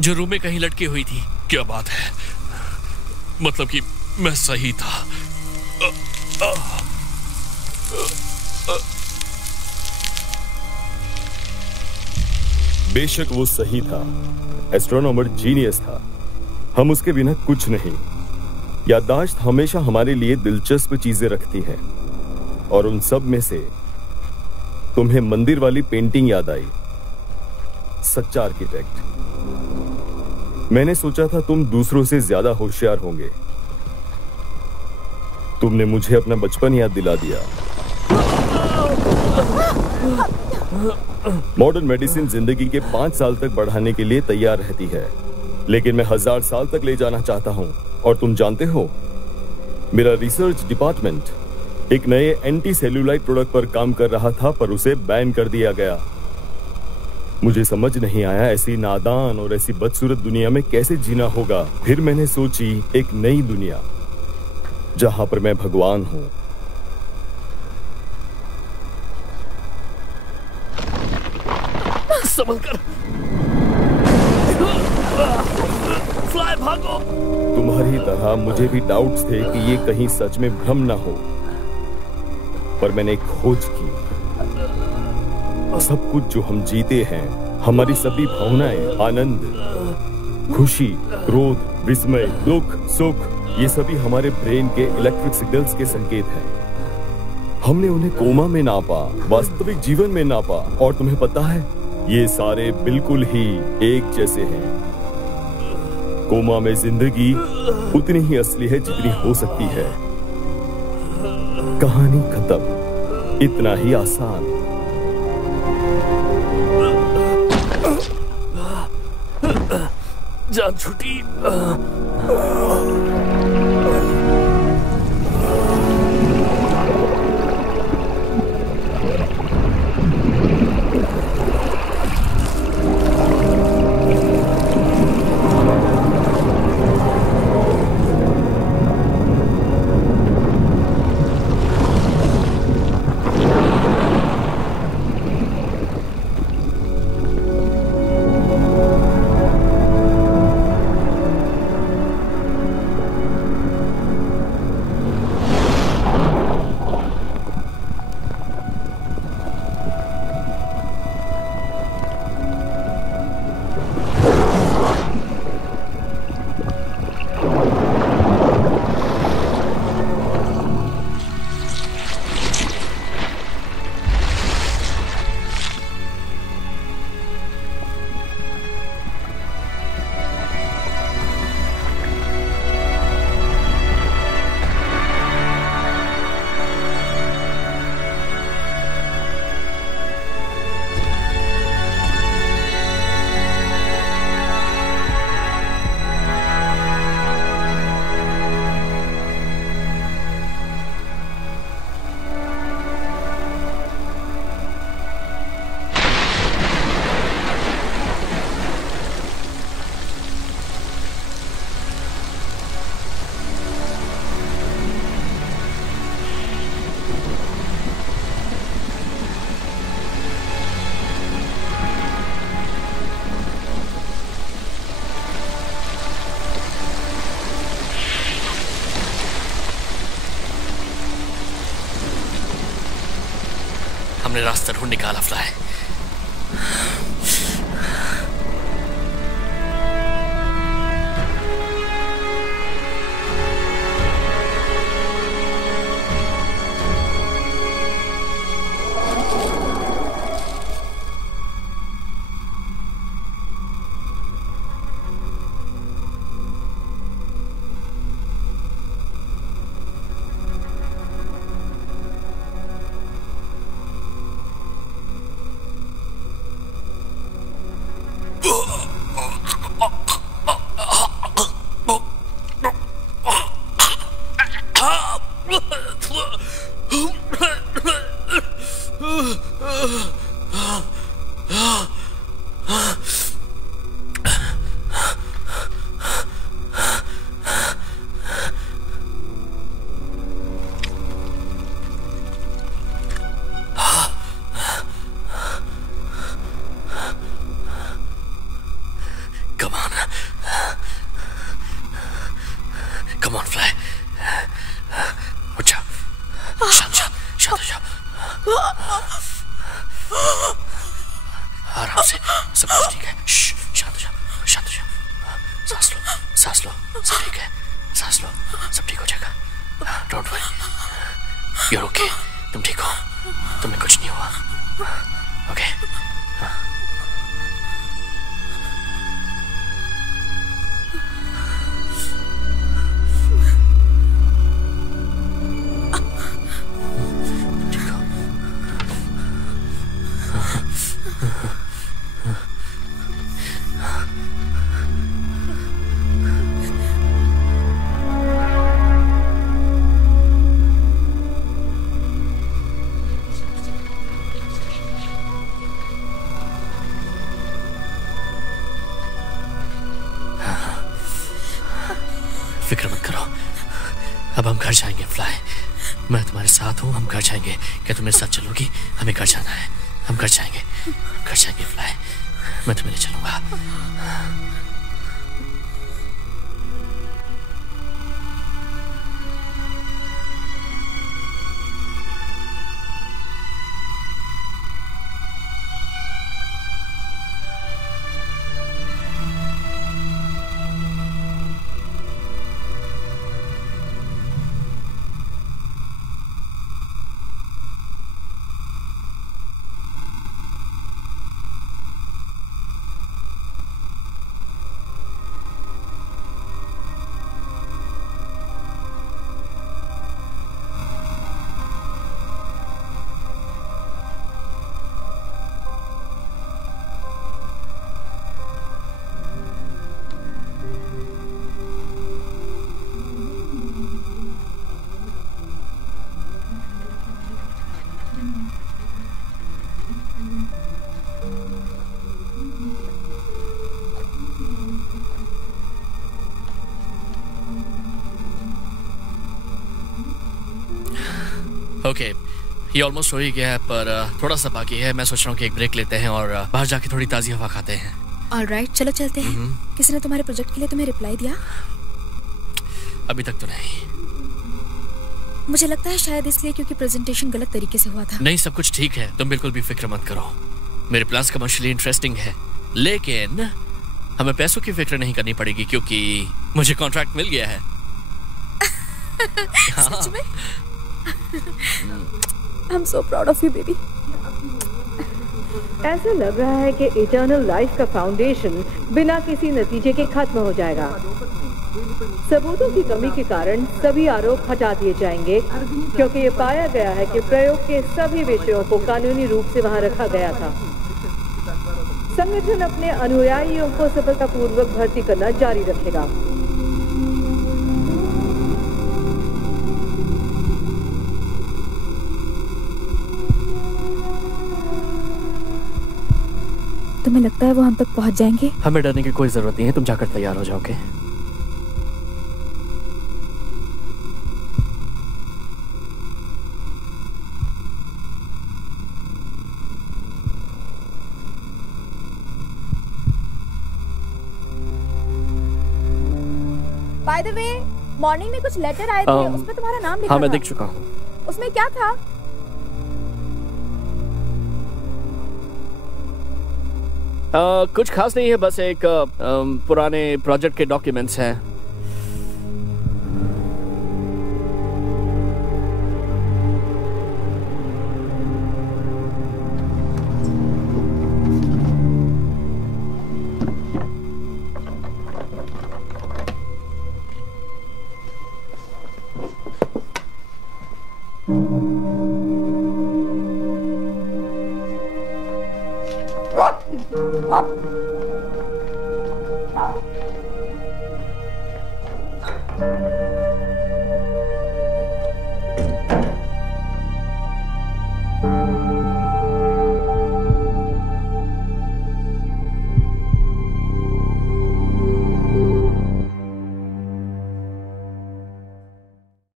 जो रूम में कहीं लटकी हुई थी। क्या बात है, मतलब कि मैं सही था। बेशक वो सही था, एस्ट्रोनॉमर जीनियस था, हम उसके बिना कुछ नहीं। याददाश्त हमेशा हमारे लिए दिलचस्प चीजें रखती है, और उन सब में से तुम्हें मंदिर वाली पेंटिंग याद आई। सच्चा आर्किटेक्ट। मैंने सोचा था तुम दूसरों से ज्यादा होशियार होंगे। तुमने मुझे अपना बचपन याद दिला दिया। मॉडर्न मेडिसिन जिंदगी के 5 साल तक बढ़ाने के लिए तैयार रहती है, लेकिन मैं 1000 साल तक ले जाना चाहता हूं। और तुम जानते हो, मेरा रिसर्च डिपार्टमेंट एक नए एंटी सेल्यूलाइट प्रोडक्ट पर काम कर रहा था, पर उसे बैन कर दिया गया। मुझे समझ नहीं आया ऐसी नादान और ऐसी बदसूरत दुनिया में कैसे जीना होगा। फिर मैंने सोची एक नई दुनिया जहां पर मैं भगवान हूं। संभल कर, फ्लाई, भागो। तुम्हारी तरह मुझे भी डाउट्स थे कि ये कहीं सच में भ्रम ना हो, पर मैंने खोज की। सब कुछ जो हम जीते हैं, हमारी सभी भावनाएं, आनंद, खुशी, क्रोध, विस्मय, दुख, सुख, ये सभी हमारे ब्रेन के इलेक्ट्रिक सिग्नल्स के संकेत हैं। हमने उन्हें कोमा में नापा, वास्तविक जीवन में नापा, और तुम्हें पता है, ये सारे बिल्कुल ही एक जैसे हैं। कोमा में जिंदगी उतनी ही असली है जितनी हो सकती है। कहानी खत्म। इतना ही आसान। जान छूटी। हमने रास्ता ढूंढ निकाला, फ्लाई। आराम से, सब कुछ ठीक है। शांत हो जाओ, शांत हो जाओ, सांस लो, सांस लो, सब ठीक है, सांस लो, सब ठीक हो जाएगा। डोंट वरी, you're okay, तुम ठीक हो, तुम्हें कुछ नहीं हुआ। ओके फिक्र मत करो, अब हम घर जाएंगे फ्लाई। मैं तुम्हारे साथ हूँ, हम घर जाएंगे। क्या तुम मेरे साथ चलोगी? हमें घर जाना है, हम घर जाएंगे, घर जाएंगे फ्लाई। मैं तुम्हें ले चलूंगा। ओके, ये ऑलमोस्ट हो ही गया है, पर थोड़ा सा बाकी है। मैं सोच रहा हूँ कि एक ब्रेक लेते हैं और बाहर जाके थोड़ी ताज़ी हवा खाते हैं। ऑलराइट, चलो चलते हैं। किसी ने तुम्हारे प्रोजेक्ट के लिए तुम्हें रिप्लाई दिया? अभी तक तो नहीं। मुझे लगता है शायद इसलिए क्योंकि प्रेजेंटेशन गलत तरीके से हुआ था। नहीं, सब कुछ ठीक है, तुम बिल्कुल भी फिक्र मत करो। मेरे प्लान्स कमर्शियली इंटरेस्टिंग है, लेकिन हमें पैसों की फिक्र नहीं करनी पड़ेगी क्योंकि मुझे कॉन्ट्रैक्ट मिल गया है। सच में? I'm so proud of you, baby. ऐसा लग रहा है कि इटर्नल लाइफ का फाउंडेशन बिना किसी नतीजे के खत्म हो जाएगा। सबूतों की कमी के कारण सभी आरोप हटा दिए जाएंगे क्योंकि ये पाया गया है कि प्रयोग के सभी विषयों को कानूनी रूप से वहां रखा गया था। संगठन अपने अनुयायियों को सफलतापूर्वक भर्ती करना जारी रखेगा। तुम्हें लगता है वो हम तक पहुंच जाएंगे? हमें डरने की कोई जरूरत नहीं है, तुम जाकर तैयार हो जाओगे। बाय द वे, मॉर्निंग में कुछ लेटर आए थे, उसमें तुम्हारा नाम लिखा था। हाँ, मैं देख चुका हूँ। उसमें क्या था? कुछ खास नहीं है, बस एक पुराने प्रोजेक्ट के डॉक्यूमेंट्स हैं।